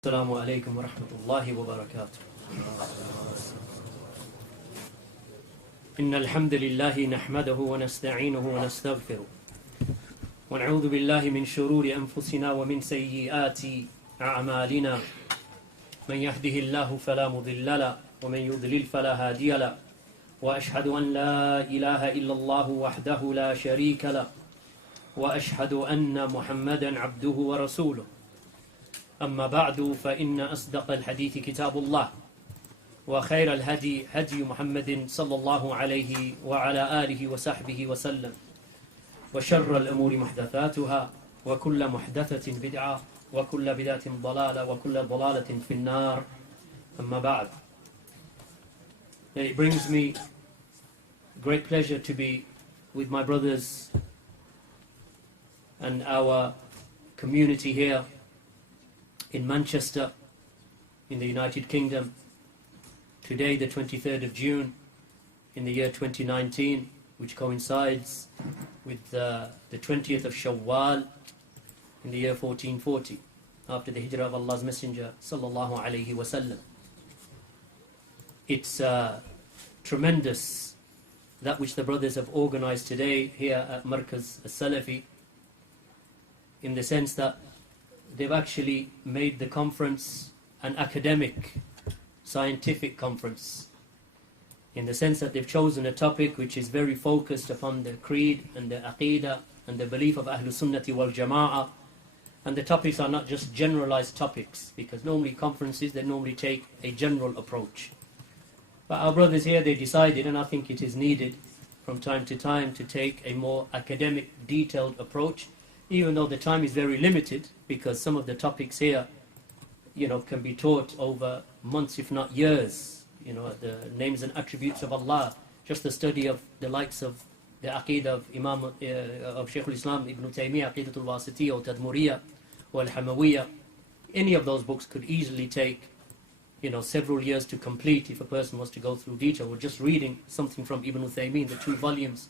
السلام عليكم ورحمة الله وبركاته. إن الحمد لله نحمده ونستعينه ونستغفره ونعوذ بالله من شرور أنفسنا ومن سيئات أعمالنا. من يهده الله فلا مضل له ومن يضلل فلا هادي له وأشهد أن لا إله إلا الله وحده لا شريك له وأشهد أن محمدا عبده ورسوله. أما بعد فإن أصدق الحديث كتاب الله وخير الهدي هدي محمد صلى الله عليه وعلى آله وصحبه وسلم وشر الأمور محدثاتها وكل محدثة بدعة وكل بدعة ضلالة وكل ضلالة في النار. أما بعد. It brings me great pleasure to be with my brothers and our community here in Manchester, in the United Kingdom, today the 23rd of June in the year 2019, which coincides with the 20th of Shawwal in the year 1440, after the hijrah of Allah's Messenger sallallahu alaihi wasallam. It's tremendous that which the brothers have organized today here at Markaz Salafi, in the sense that they've actually made the conference an academic, scientific conference, in the sense that they've chosen a topic which is very focused upon the creed and the Qaaidah and the belief of Ahlus Sunnati wal Jama'ah. And the topics are not just generalized topics, because normally conferences, they normally take a general approach. But our brothers here, they decided, and I think it is needed from time to time, to take a more academic, detailed approach, even though the time is very limited, because some of the topics here, can be taught over months, if not years. The names and attributes of Allah, just the study of the likes of the Aqidah of Imām of Shaykh al-Islam Ibn Taymiyyah, Aqidatul Wasitiyya or Tadmuriyya or Al-Hamawiyya. Any of those books could easily take, several years to complete if a person was to go through detail. Or just reading something from Ibn Taymiyyah, the 2 volumes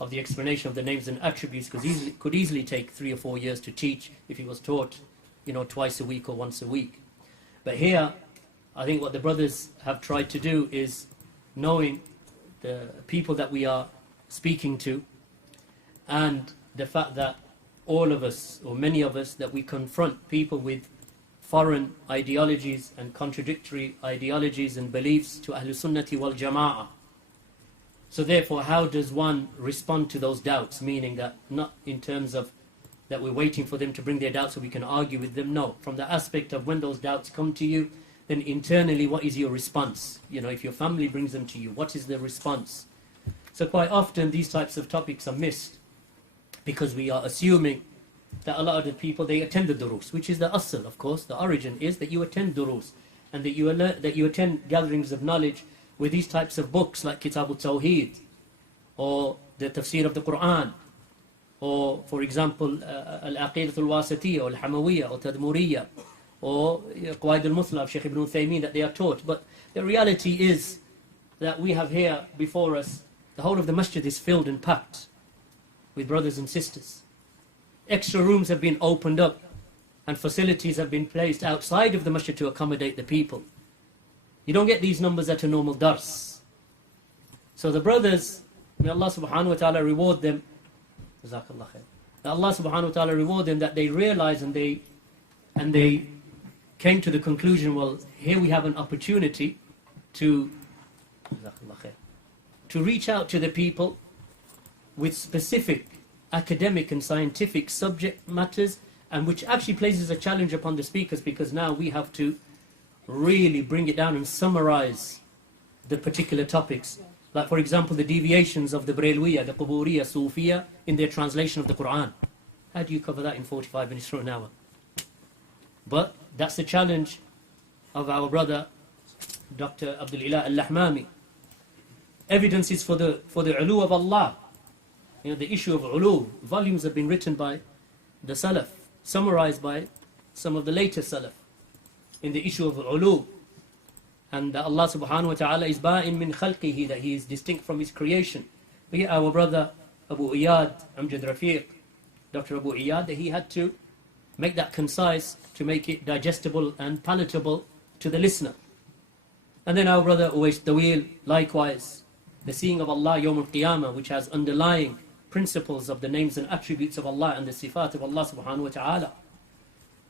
of the explanation of the names and attributes, could easily take 3 or 4 years to teach if he was taught, twice a week or once a week. But here, I think what the brothers have tried to do is, knowing the people that we are speaking to, and the fact that all of us, or many of us, that we confront people with foreign ideologies and contradictory ideologies and beliefs to Ahlus Sunnati wal Jama'ah. So therefore, how does one respond to those doubts? Meaning that not in terms of that we're waiting for them to bring their doubts so we can argue with them. No, from the aspect of when those doubts come to you, then internally, what is your response? If your family brings them to you, what is the response? So quite often, these types of topics are missed, because we are assuming that a lot of the people, they attend the durus, which is the asl, of course. The origin is that you attend durus, and that you attend gatherings of knowledge with these types of books like Kitab al-Tawheed, or the tafsir of the Quran, or, for example, Al-Aqidah al-Wasitiyya, or Al-Hamawiyya, or Tadmuriyya, or Qaaidah al-Muthla of Shaykh Ibn Taymiyyah, that they are taught. But the reality is that we have here before us, the whole of the masjid is filled and packed with brothers and sisters. Extra rooms have been opened up, and facilities have been placed outside of the masjid to accommodate the people. You don't get these numbers at a normal dars. So the brothers, may Allah subhanahu wa ta'ala reward them. Jazakallah khair. May Allah subhanahu wa ta'ala reward them that they realized and they came to the conclusion, well, here we have an opportunity to reach out to the people with specific academic and scientific subject matters, and which actually places a challenge upon the speakers, because now we have to really bring it down and summarize the particular topics. Like, for example, the deviations of the Braylwiyya, the Quburiyya, Sufiyya in their translation of the Quran. How do you cover that in 45 minutes or an hour? But that's the challenge of our brother, Dr. Abdul Ilah al-Lahmami. Evidences for the ulu of Allah. The issue of ulu. Volumes have been written by the Salaf, summarized by some of the later Salaf, in the issue of ulu. And that Allah subhanahu wa ta'ala is ba'in min khalqihi, that He is distinct from His creation. But yet our brother Abu Iyad, Amjad Rafiq, Dr. Abu Iyad, that he had to make that concise, to make it digestible and palatable to the listener. And then our brother Uwais Tawil, likewise, the seeing of Allah Yawm al-Qiyamah, which has underlying principles of the names and attributes of Allah and the sifat of Allah subhanahu wa ta'ala.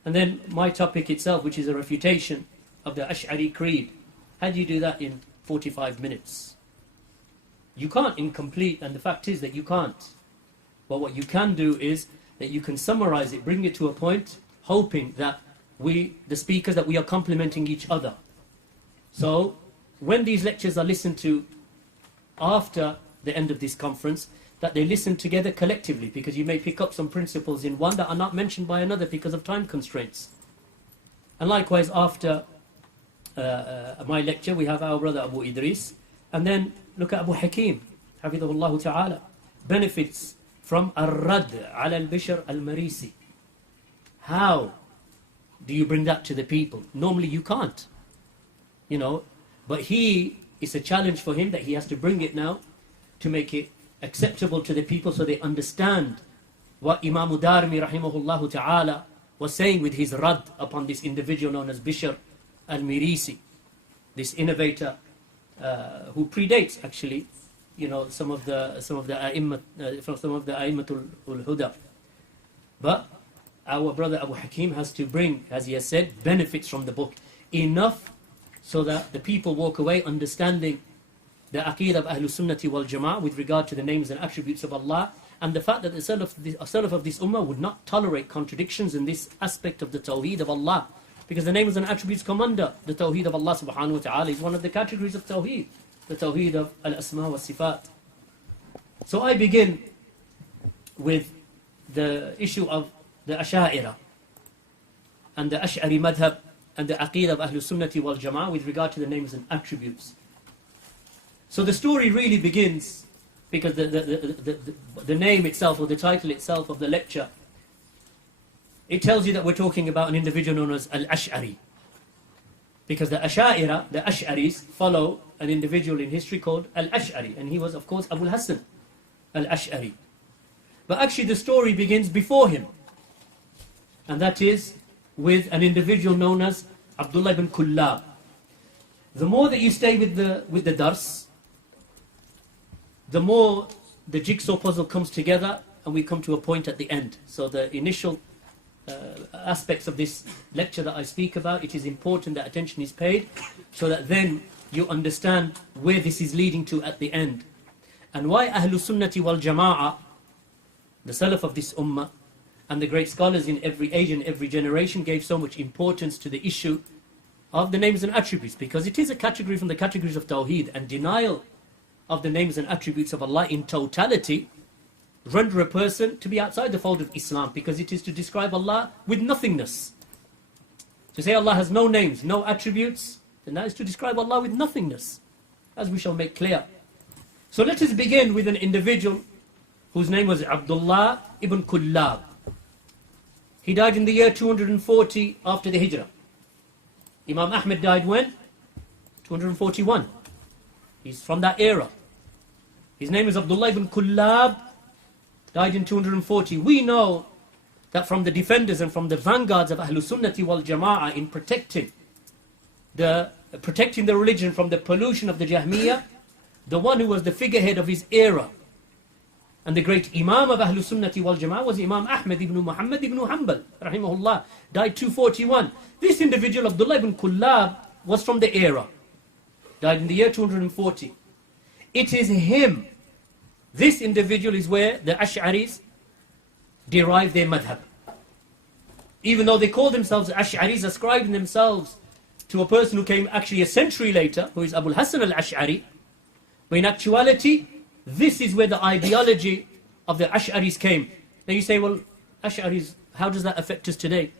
And then my topic itself, which is a refutation of the Ash'ari creed. How do you do that in 45 minutes? You can't incomplete, and the fact is that you can't. But what you can do is that you can summarize it, bring it to a point, hoping that we, the speakers, that we are complementing each other. So when these lectures are listened to after the end of this conference, that they listen together collectively, because you may pick up some principles in one that are not mentioned by another because of time constraints. And likewise, after my lecture, we have our brother Abu Idris, and then look at Abu Hakim, Hafidhahullah Ta'ala, benefits from Ar-Rad ala al-Bishr al-Marisi. How do you bring that to the people? Normally you can't, you know, but it's a challenge for him that he has to bring it now to make it acceptable to the people so they understand what Imam Darimi rahimahullah ta'ala was saying with his rad upon this individual known as Bishr al-Marisi, this innovator who predates actually, you know, some of the A'immatul Huda. But our brother Abu Hakim has to bring, as he has said, benefits from the book, enough so that the people walk away understanding the Aqeedah of Ahlul Sunnati wal Jama'ah with regard to the names and attributes of Allah, and the fact that the Salaf of this Ummah would not tolerate contradictions in this aspect of the Tawheed of Allah, because the names and attributes come under the Tawheed of Allah subhanahu wa ta'ala. Is one of the categories of Tawheed, the Tawheed of Al-Asma wa Sifat. So I begin with the issue of the Asha'ira and the Ash'ari madhab and the Aqeedah of Ahlul Sunnati wal Jama'ah with regard to the names and attributes. So the story really begins because the name itself, or the title itself of the lecture, it tells you that we're talking about an individual known as Al-Ash'ari. Because the Asha'ira, the Ash'aris, follow an individual in history called Al-Ash'ari, and he was of course Abu Hassan Al-Ash'ari. But actually the story begins before him, and that is with an individual known as Abdullah ibn Kullab. The more that you stay with the dars, the more the jigsaw puzzle comes together, and we come to a point at the end. So the initial aspects of this lecture that I speak about, it is important that attention is paid, so that then you understand where this is leading to at the end. And why Ahlul Sunnati wal Jama'ah, the Salaf of this Ummah, and the great scholars in every age and every generation gave so much importance to the issue of the names and attributes, because it is a category from the categories of Tawheed, and denial of the names and attributes of Allah in totality render a person to be outside the fold of Islam, because it is to describe Allah with nothingness. To say Allah has no names, no attributes, then that is to describe Allah with nothingness, as we shall make clear. So let us begin with an individual whose name was Abdullah ibn Kullab. He died in the year 240 after the Hijrah. Imam Ahmed died when? 241. He's from that era. His name is Abdullah ibn Kullab, died in 240. We know that from the defenders and from the vanguards of Ahlul Sunnati wal Jama'ah in protecting the religion from the pollution of the Jahmiyyah, the one who was the figurehead of his era and the great Imām of Ahlul Sunnati wal Jama'ah was Imam Ahmed ibn Muhammad ibn Hanbal, rahimahullah, died 241. This individual, Abdullah ibn Kullab, was from the era, died in the year 240. It is him, this individual is where the Ash'aris derive their madhab. Even though they call themselves Ash'aris, ascribing themselves to a person who came actually a century later, who is Abu Hassan al-Ash'ari, but in actuality, this is where the ideology of the Ash'aris came. Now you say, well, Ash'aris, how does that affect us today?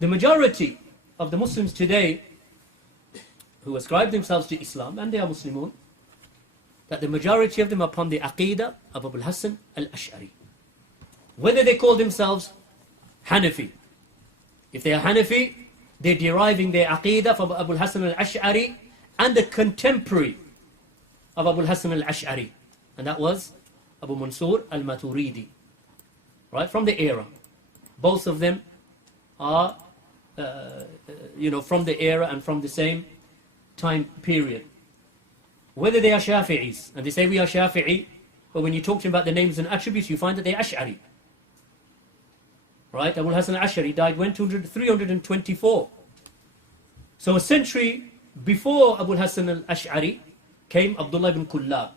The majority of the Muslims today who ascribe themselves to Islam, and they are Muslimun, that the majority of them are upon the Aqeedah of Abu Hassan al-Ash'ari. Whether they call themselves Hanafi. If they are Hanafi, they're deriving their Aqeedah from Abu Hassan al-Ash'ari and the contemporary of Abu Hassan al-Ash'ari, and that was Abu Mansur al-Maturidi, right, from the era. Both of them are from the era and from the same time period. Whether they are Shafi'is, and they say we are Shafi'i, but when you talk to them about the names and attributes, you find that they're ashari. Right? Abu Hasan al-Ash'ari died when? 324. So a century before Abu Hasan al-Ash'ari came Abdullah ibn Kullab.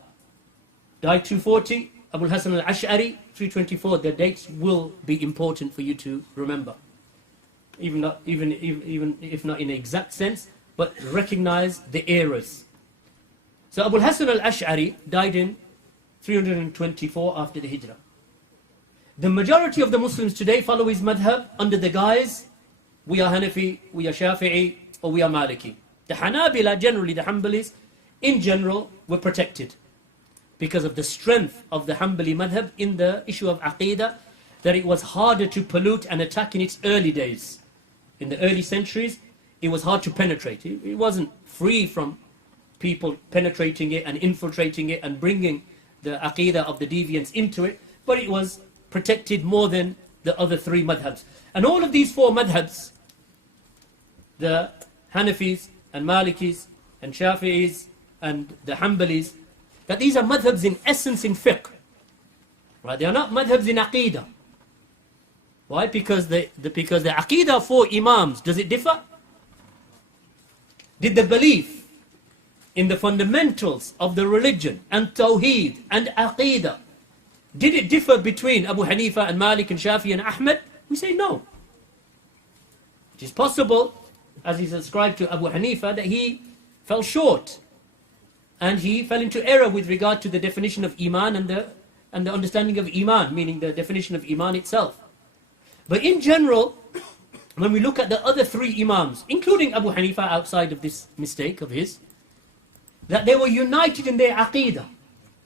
Died 240, Abu Hasan al-Ash'ari 324. The dates will be important for you to remember. Even if not in the exact sense, but recognize the eras. So Abu Hasan al-Ash'ari died in 324 after the Hijrah. The majority of the Muslims today follow his madhab under the guise, we are Hanafi, we are Shafi'i, or we are Maliki. The Hanabila, generally the Hanbalis, in general, were protected because of the strength of the Hanbali madhab in the issue of Aqidah, that it was harder to pollute and attack in its early days. In the early centuries, it was hard to penetrate. It wasn't free from people penetrating it and infiltrating it and bringing the Aqidah of the deviants into it, but it was protected more than the other three madhabs. And all of these four madhabs, the Hanafis and Malikis and Shafi'is and the Hanbalis, that these are madhabs in essence in fiqh. Right? They are not madhabs in Aqidah. Why? Because the Aqidah for Imams, does it differ? Did the belief in the fundamentals of the religion and Tawheed and Aqidah, did it differ between Abu Hanifa and Malik and Shafi and Ahmed? We say no. It is possible, as is ascribed to Abu Hanifa, that he fell short and he fell into error with regard to the definition of Iman and the understanding of Iman, meaning the definition of Iman itself. But in general, when we look at the other three Imams, including Abu Hanifa outside of this mistake of his, that they were united in their Aqidah.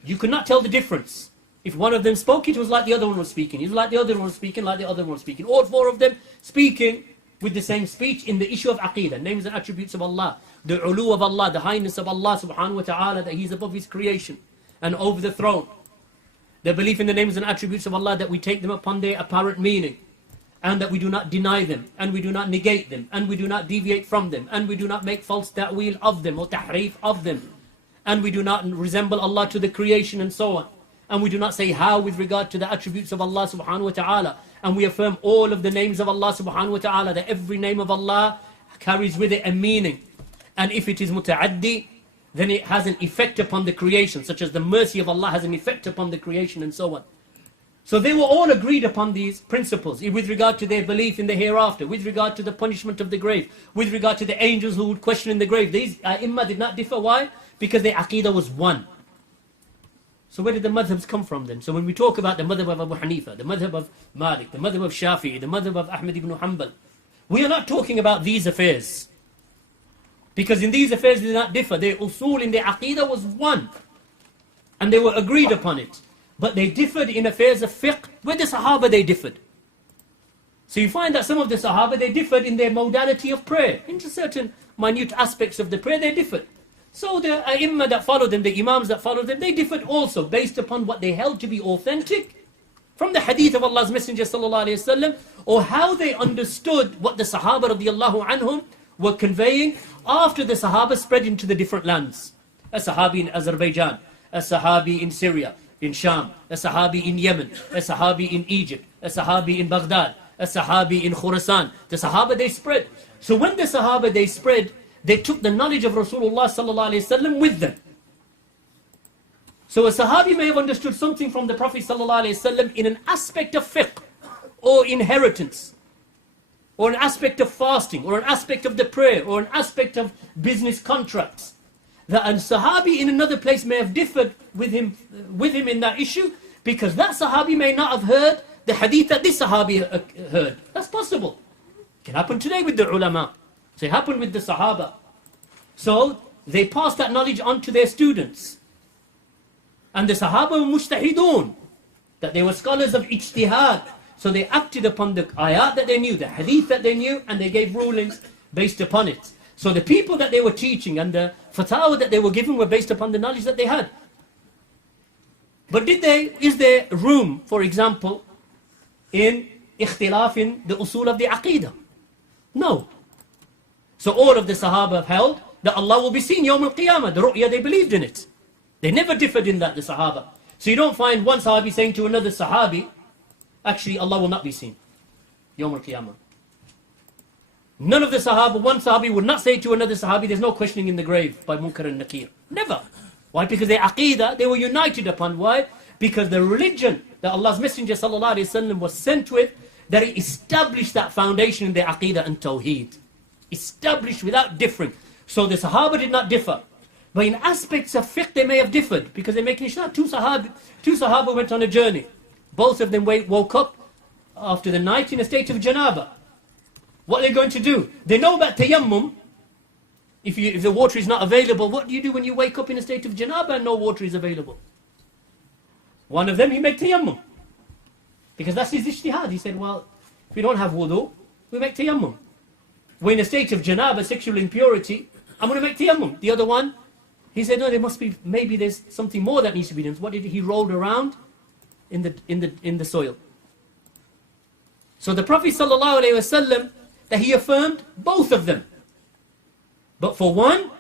You could not tell the difference. If one of them spoke, it was like the other one was speaking. It was like the other one was speaking, like the other one was speaking. All four of them speaking with the same speech in the issue of Aqidah, names and attributes of Allah, the ulu of Allah, the highness of Allah subhanahu wa ta'ala, that He's above His creation and over the throne. The belief in the names and attributes of Allah, that we take them upon their apparent meaning, and that we do not deny them, and we do not negate them, and we do not deviate from them, and we do not make false ta'wil of them or tahrif of them, and we do not resemble Allah to the creation and so on. And we do not say how with regard to the attributes of Allah subhanahu wa ta'ala. And we affirm all of the names of Allah subhanahu wa ta'ala, that every name of Allah carries with it a meaning. And if it is muta'addi, then it has an effect upon the creation, such as the mercy of Allah has an effect upon the creation and so on. So they were all agreed upon these principles with regard to their belief in the hereafter, with regard to the punishment of the grave, with regard to the angels who would question in the grave. These Imam did not differ. Why? Because their Aqidah was one. So where did the madhabs come from then? So when we talk about the madhab of Abu Hanifa, the madhab of Malik, the madhab of Shafi'i, the madhab of Ahmad ibn Hanbal, we are not talking about these affairs. Because in these affairs they did not differ. Their usul in their Aqidah was one. And they were agreed upon it. But they differed in affairs of fiqh. Where the Sahaba they differed. So you find that some of the Sahaba they differed in their modality of prayer. Into certain minute aspects of the prayer they differed. So the A'immah that followed them, the Imams that followed them, they differed also based upon what they held to be authentic from the hadith of Allah's Messenger sallallahu alayhi wasallam, or how they understood what the Sahaba radiallahu anhum were conveying after the Sahaba spread into the different lands. A Sahabi in Azerbaijan, a Sahabi in Syria, in Sham, a Sahabi in Yemen, a Sahabi in Egypt, a Sahabi in Baghdad, a Sahabi in Khurasan. The Sahaba they spread. So when the Sahaba they spread, they took the knowledge of Rasulullah sallallahu alaihi wasallam with them. So a Sahabi may have understood something from the Prophet sallallahu alaihi wasallam in an aspect of fiqh, or inheritance, or an aspect of fasting, or an aspect of the prayer, or an aspect of business contracts. That a Sahabi in another place may have differed with him in that issue, because that Sahabi may not have heard the hadith that this Sahabi heard. That's possible. It can happen today with the ulama. So it happened with the Sahaba. So they passed that knowledge on to their students. And the Sahaba were mujtahidun, that they were scholars of ijtihad. So they acted upon the ayat that they knew, the hadith that they knew, and they gave rulings based upon it. So the people that they were teaching and the fatwa that they were giving were based upon the knowledge that they had. But is there room, for example, in ikhtilaf in the usul of the aqidah? No. So all of the Sahaba have held that Allah will be seen Yawm al-Qiyamah. The ru'ya, they believed in it. They never differed in that, the Sahaba. So you don't find one Sahabi saying to another Sahabi, actually Allah will not be seen Yawm al-Qiyamah. None of the Sahaba, one Sahabi would not say to another Sahabi, there's no questioning in the grave by Munkar and Nakir. Never. Why? Because their Aqeedah, they were united upon. Why? Because the religion that Allah's Messenger ﷺ was sent with, that it established that foundation in their Aqeedah and Tawheed. Established without differing. So the Sahaba did not differ. But in aspects of fiqh they may have differed. Because they're making sure two Sahaba went on a journey. Both of them woke up after the night in a state of janaba. What are they going to do? They know about tayammum. If the water is not available, what do you do when you wake up in a state of janaba and no water is available? One of them, he made tayammum. Because that's his ijtihad. He said, well, if we don't have wudu, we make tayammum. We're in a state of janaba, sexual impurity, I'm going to make tayammum. The other one, he said, no, there must be, maybe there's something more that needs to be done. What did he rolled around in the soil? So the Prophet ﷺ, that he affirmed both of them. But for one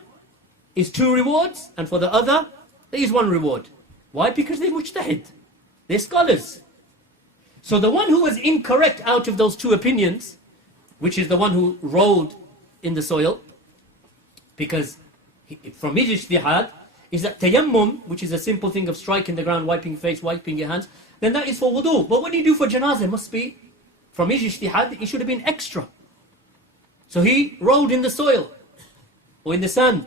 is 2 rewards, and for the other there is 1 reward. Why? Because they're mujtahid. They're scholars. So the one who was incorrect out of those 2 opinions, which is the one who rolled in the soil, because from his ijtihad, is that tayammum, which is a simple thing of striking the ground, wiping your face, wiping your hands, then that is for wudu. But what do you do for janazah? It must be, from his ijtihad, it should have been extra. So he rolled in the soil, or in the sand.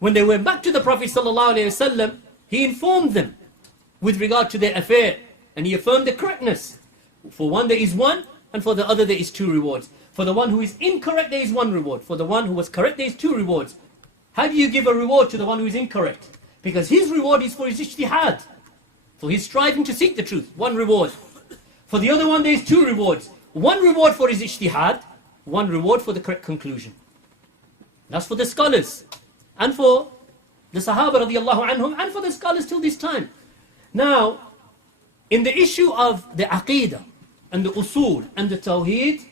When they went back to the Prophet ﷺ, he informed them with regard to their affair, and he affirmed the correctness. For one there is 1, and for the other there is 2 rewards. For the one who is incorrect there is 1 reward. For the one who was correct there is 2 rewards. How do you give a reward to the one who is incorrect? Because his reward is for his ijtihad, for his striving to seek the truth. 1 reward. For the other one there is 2 rewards. 1 reward for his ijtihad, 1 reward for the correct conclusion. That's for the scholars, and for the Sahaba radiallahu anhum, and for the scholars till this time. Now, in the issue of the Aqeedah, and the Usul, and the Tawheed,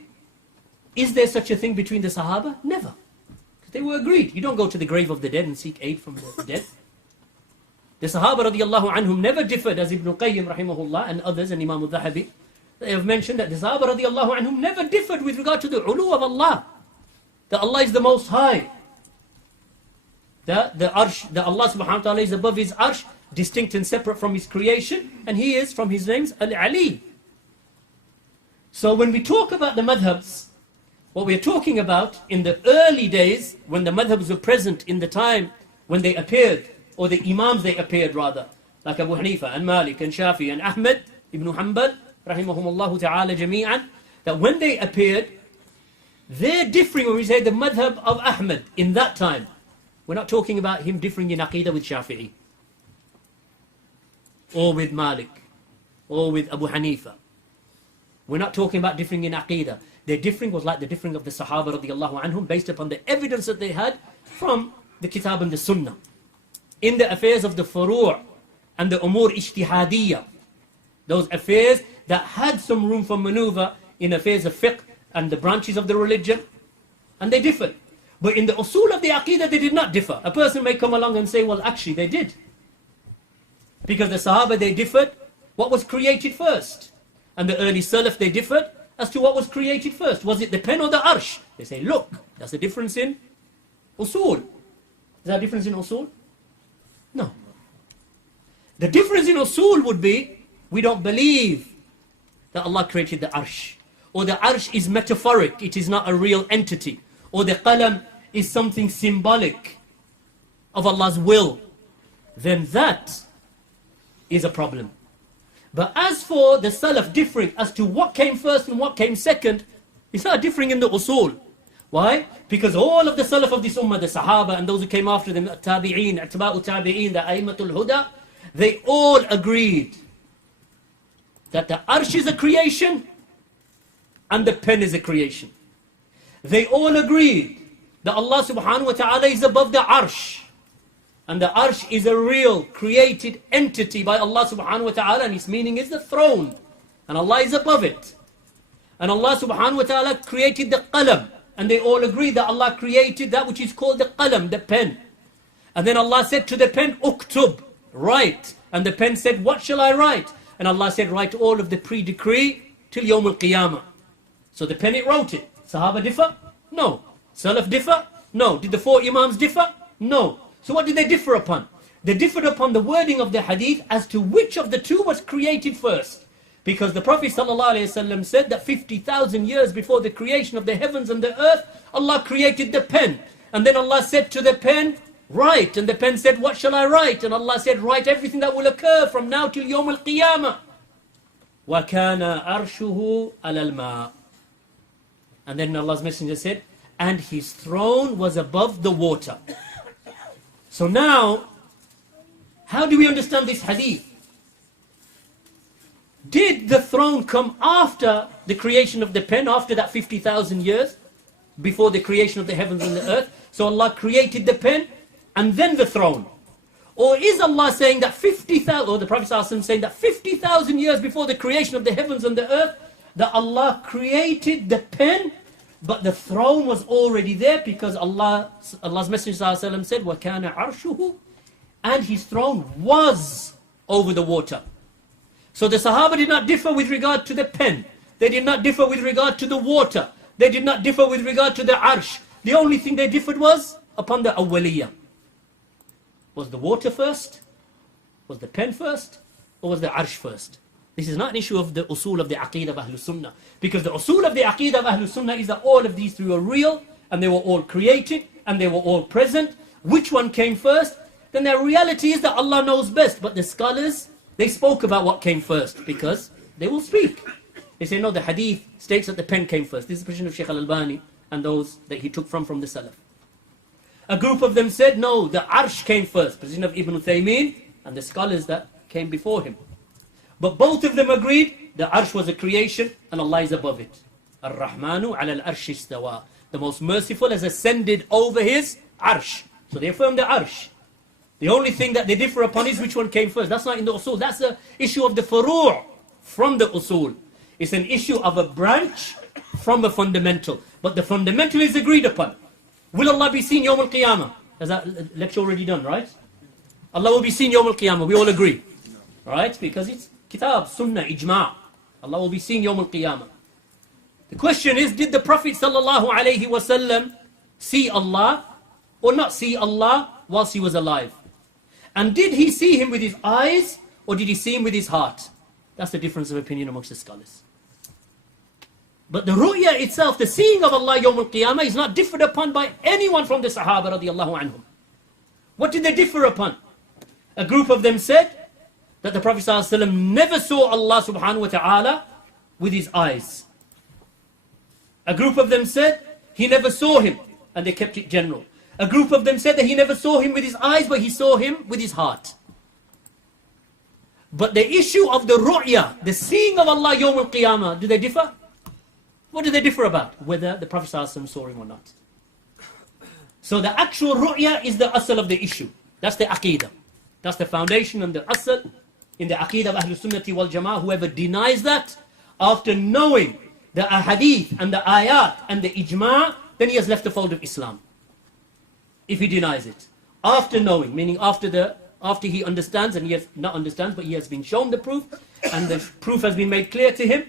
is there such a thing between the Sahaba? Never. Because they were agreed. You don't go to the grave of the dead and seek aid from the dead. The Sahaba radiallahu anhum never differed, as Ibn Qayyim rahimahullah and others, and Imām al-Dhahabi, they have mentioned that the Sahaba radiallahu anhum never differed with regard to the ulu of Allah. That Allah is the Most High. That the arsh, that Allah subhanahu wa ta'ala is above his arsh, distinct and separate from his creation, and he is, from his names, Al-Ali. So when we talk about the madhabs, what we're talking about in the early days, when the madhabs were present in the time when they appeared, or the Imams they appeared rather, like Abu Hanifa and Malik and Shafi and Ahmed ibn Hanbal, rahimahumullahu ta'ala jami'an, that when they appeared, they're differing. When we say the madhab of Ahmed in that time, we're not talking about him differing in Aqeedah with Shafi'i, or with Malik, or with Abu Hanifa. We're not talking about differing in Aqeedah. Their differing was like the differing of the Sahaba radiallahu anhum, based upon the evidence that they had from the Kitab and the Sunnah. In the affairs of the Furu' and the Umur Ijtihadiyya, those affairs that had some room for maneuver in affairs of fiqh and the branches of the religion, and they differed. But in the usul of the Aqeedah, they did not differ. A person may come along and say, well, actually, they did. Because the Sahaba, they differed what was created first. And the early Salaf, they differed as to what was created first. Was it the pen or the arsh? They say, look, that's the difference in usul. Is there a difference in usul? No. The difference in usul would be, we don't believe that Allah created the arsh. Or the arsh is metaphoric, it is not a real entity. Or the qalam is something symbolic of Allah's will. Then that is a problem. But as for the Salaf differing as to what came first and what came second, it's not differing in the usul. Why? Because all of the Salaf of this ummah, the Sahaba and those who came after them, Tabi'een, Atba'u Tabi'een, the A'immatul Huda, they all agreed that the arsh is a creation and the pen is a creation. They all agreed that Allah subhanahu wa ta'ala is above the arsh. And the arsh is a real created entity by Allah subhanahu wa ta'ala, and its meaning is the throne. And Allah is above it. And Allah subhanahu wa ta'ala created the qalam and they all agreed that Allah created that which is called the qalam, the pen. And then Allah said to the pen, uktub, write. And the pen said, what shall I write? And Allah said, write all of the pre-decree till Yawm al-Qiyamah. So the pen, it wrote it. Sahaba differ? No. Salaf differ? No. Did the four Imams differ? No. So what did they differ upon? They differed upon the wording of the hadith as to which of the two was created first. Because the Prophet ﷺ said that 50,000 years before the creation of the heavens and the earth, Allah created the pen. And then Allah said to the pen, write. And the pen said, what shall I write? And Allah said, write everything that will occur from now till Yawm al-Qiyamah. وَكَانَ أَرْشُهُ عَلَى الْمَاءِ. And then Allah's Messenger said, and his throne was above the water. So now, how do we understand this hadith? Did the throne come after the creation of the pen, after that 50,000 years, before the creation of the heavens and the earth? So Allah created the pen and then the throne. Or is Allah saying that 50,000, or the Prophet ﷺ saying that 50,000 years before the creation of the heavens and the earth, that Allah created the pen, but the throne was already there because Allah's Messenger ﷺ said, وَكَانَ عَرْشُهُ, and his throne was over the water. So the Sahaba did not differ with regard to the pen. They did not differ with regard to the water. They did not differ with regard to the arsh. The only thing they differed was upon the awwaliyah. Was the water first? Was the pen first? Or was the arsh first? This is not an issue of the usul of the Aqeedah of Ahlul Sunnah. Because the usul of the Aqeedah of Ahlul Sunnah is that all of these three were real, and they were all created, and they were all present. Which one came first? Then the reality is that Allah knows best. But the scholars, they spoke about what came first, because they will speak. They say, no, the hadith states that the pen came first. This is the position of Shaykh al-Albani and those that he took from the Salaf. A group of them said, no, the arsh came first. Position of Ibn Uthaymeen and the scholars that came before him. But both of them agreed the arsh was a creation and Allah is above it. Ar-Rahmanu ala al-arsh istawa. The most merciful has ascended over his arsh. So they affirm the arsh. The only thing that they differ upon is which one came first. That's not in the usul. That's the issue of the furu' from the usul. It's an issue of a branch from a fundamental. But the fundamental is agreed upon. Will Allah be seen Yawm al-Qiyamah? Is that lecture already done, right? Allah will be seen Yawm al-Qiyamah. We all agree. Right? Because it's kitab, sunnah, ijma'. Allah will be seen Yawm al-Qiyamah. The question is, did the Prophet ﷺ see Allah or not see Allah whilst he was alive? And did he see him with his eyes or did he see him with his heart? That's the difference of opinion amongst the scholars. But the ru'ya itself, the seeing of Allah Yawm al-Qiyamah, is not differed upon by anyone from the Sahaba radiallahu anhum. What did they differ upon? A group of them said that the Prophet ﷺ never saw Allah subhanahu wa ta'ala with his eyes. A group of them said he never saw him, and they kept it general. A group of them said that he never saw him with his eyes, but he saw him with his heart. But the issue of the ru'ya, the seeing of Allah Yawm al-Qiyamah, do they differ? What do they differ about? Whether the Prophet ﷺ saw him or not. So the actual ru'ya is the asl of the issue. That's the aqeedah. That's the foundation and the asl in the aqeedah of Ahlul Sunnati wal Jama'ah. Whoever denies that, after knowing the ahadith and the ayat and the ijma', then he has left the fold of Islam. If he denies it. After knowing, meaning after he understands, and he has not understands, but he has been shown the proof, and the proof has been made clear to him.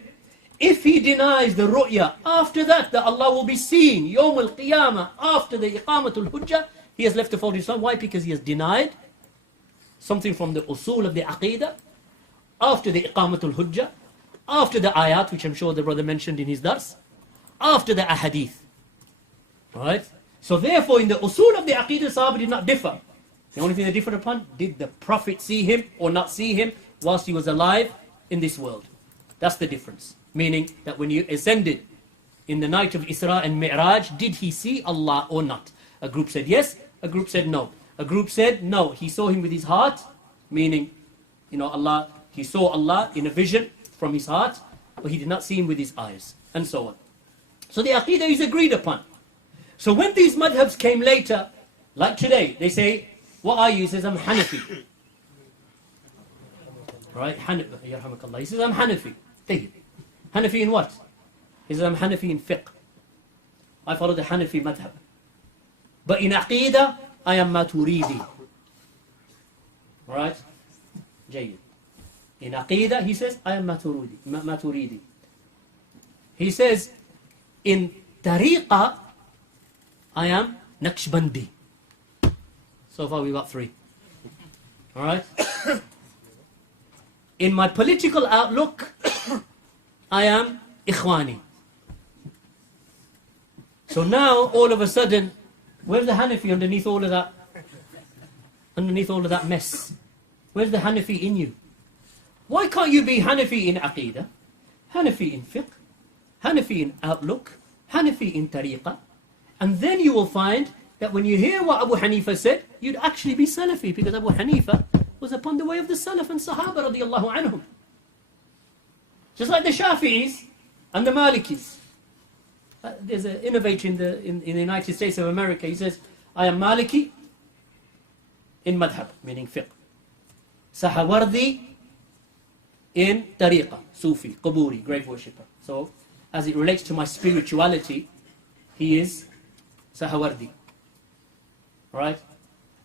If he denies the ru'ya, after that Allah will be seen, Yawm al-Qiyamah, after the iqamatul hujjah, he has left the fold of Islam. Why? Because he has denied something from the usul of the aqeedah, after the iqamatul hujjah, after the ayat, which I'm sure the brother mentioned in his dars, after the ahadith. Right? So therefore, in the usul of the aqeedah, Sahaba did not differ. The only thing they differed upon, did the Prophet see him or not see him whilst he was alive in this world? That's the difference. Meaning that when you ascended in the night of Isra and Mi'raj, did he see Allah or not? A group said yes, a group said no. A group said no, he saw him with his heart, meaning, Allah, he saw Allah in a vision from his heart, but he did not see him with his eyes, and so on. So the aqeedah is agreed upon. So when these madhabs came later, like today, they say, what are you? He says, I'm Hanafi. Right? He says, I'm Hanafi. Hanafi in what? He says, I'm Hanafi in fiqh. I follow the Hanafi madhab. But in Aqidah, I am Maturidi. Alright? Jayyid. In Aqidah, he says, I am Maturidi. He says, in Tariqah, I am Naqshbandi. So far we got 3. Alright? In my political outlook, I am Ikhwani. So now, all of a sudden, where's the Hanafi underneath all of that? Underneath all of that mess? Where's the Hanafi in you? Why can't you be Hanafi in Aqidah, Hanafi in Fiqh, Hanafi in Outlook, Hanafi in Tariqah, and then you will find that when you hear what Abu Hanifa said, you'd actually be Salafi, because Abu Hanifa was upon the way of the Salaf and Sahaba radiallahu anhum. Just like the Shafi'is and the Malikis. There's an innovator in the United States of America. He says, I am Maliki in madhab, meaning fiqh. Sahawardi in tariqah, Sufi, Quburi, grave worshipper. So, as it relates to my spirituality, he is Sahawardi. Right?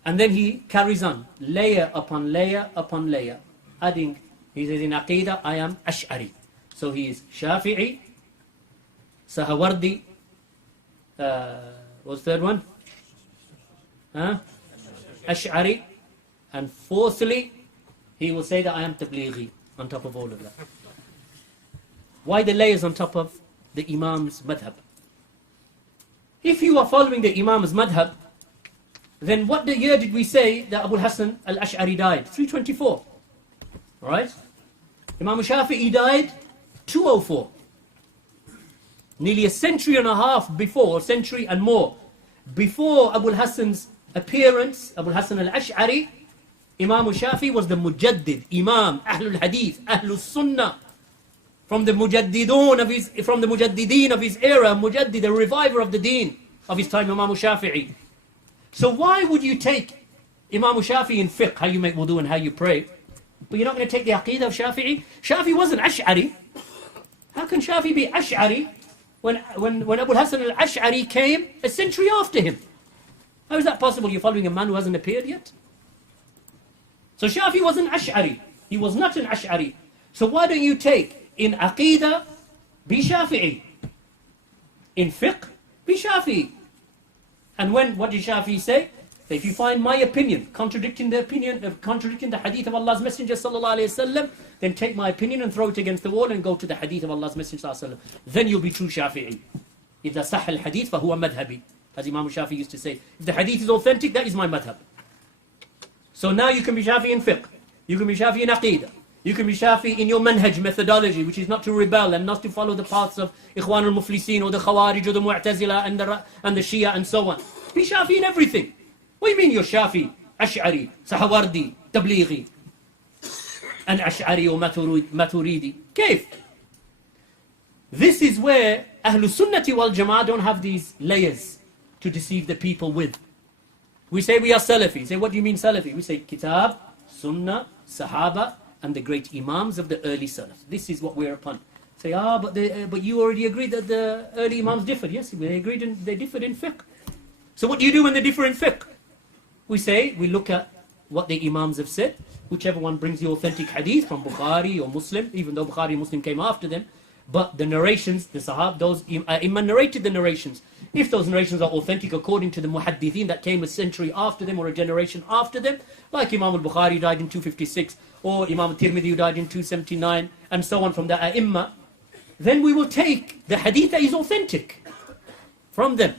And then he carries on, layer upon layer upon layer, adding, he says in Aqidah, I am Ash'ari. So he is Shafi'i, Sahawardi, what's the third one? Ash'ari. And fourthly, he will say that I am Tablighi, on top of all of that. Why the layers on top of the Imam's madhab? If you are following the Imam's madhab, then what the year did we say that Abu Hassan al-Ash'ari died? 324. Right? Imam Shafi'i died 204. Nearly a century and a half before, a century and more, before Abu Hassan's appearance, Abu Hassan al-Ash'ari, Imam Shafi'i was the Mujaddid, Imam, Ahlul Hadith, Ahlul Sunnah, from the Mujaddideen of his era, Mujaddid, a reviver of the deen of his time, Imam Shafi'i. So why would you take Imam Shafi'i in fiqh, how you make wudu and how you pray, but you're not going to take the Aqidah of Shafi'i? Shafi'i wasn't Ash'ari. How can Shafi'i be Ash'ari when Abu Hassan al-Ash'ari came a century after him? How is that possible? You're following a man who hasn't appeared yet? So Shafi'i wasn't Ash'ari. He was not an Ash'ari. So why don't you take in Aqidah, be Shafi'i. In fiqh, be Shafi'i. And what did Shafi'i say? That if you find my opinion contradicting the hadith of Allah's Messenger sallallahu alayhi wasallam, then take my opinion and throw it against the wall and go to the hadith of Allah's Messenger sallallahu alayhi wasallam. Then you'll be true Shafi'i. إذا صح الحديث فهو مذهبي. As Imam Shafi'i used to say, if the hadith is authentic, that is my madhab. So now you can be Shafi'i in fiqh, you can be Shafi'i in Aqidah, you can be Shafi'i in your manhaj methodology, which is not to rebel and not to follow the paths of Ikhwan al-Muflisin or the Khawarij or the Mu'tazila and the Shia and so on. Be Shafi'i in everything. What do you mean you're Shafi'i, Ash'ari, Sahawardi, Tablighi, and Ash'ari or Maturidi? Kaif? This is where Ahlul Sunnati wal Jama'ah don't have these layers to deceive the people with. We say we are Salafi. Say, what do you mean Salafi? We say Kitab, Sunnah, Sahaba, and the great Imams of the early Salaf. This is what we're upon. Say, but you already agreed that the early Imams differed. Yes, they agreed they differed in fiqh. So what do you do when they differ in fiqh? We say, we look at what the Imams have said, whichever one brings the authentic hadith from Bukhari or Muslim, even though Bukhari and Muslim came after them. But the narrations, the Sahab, those Imam narrated the narrations. If those narrations are authentic according to the Muhaddithin that came a century after them or a generation after them, like Imam al-Bukhari died in 256, or Imam al-Tirmidhi who died in 279, and so on from the A'imma, then we will take the hadith that is authentic from them.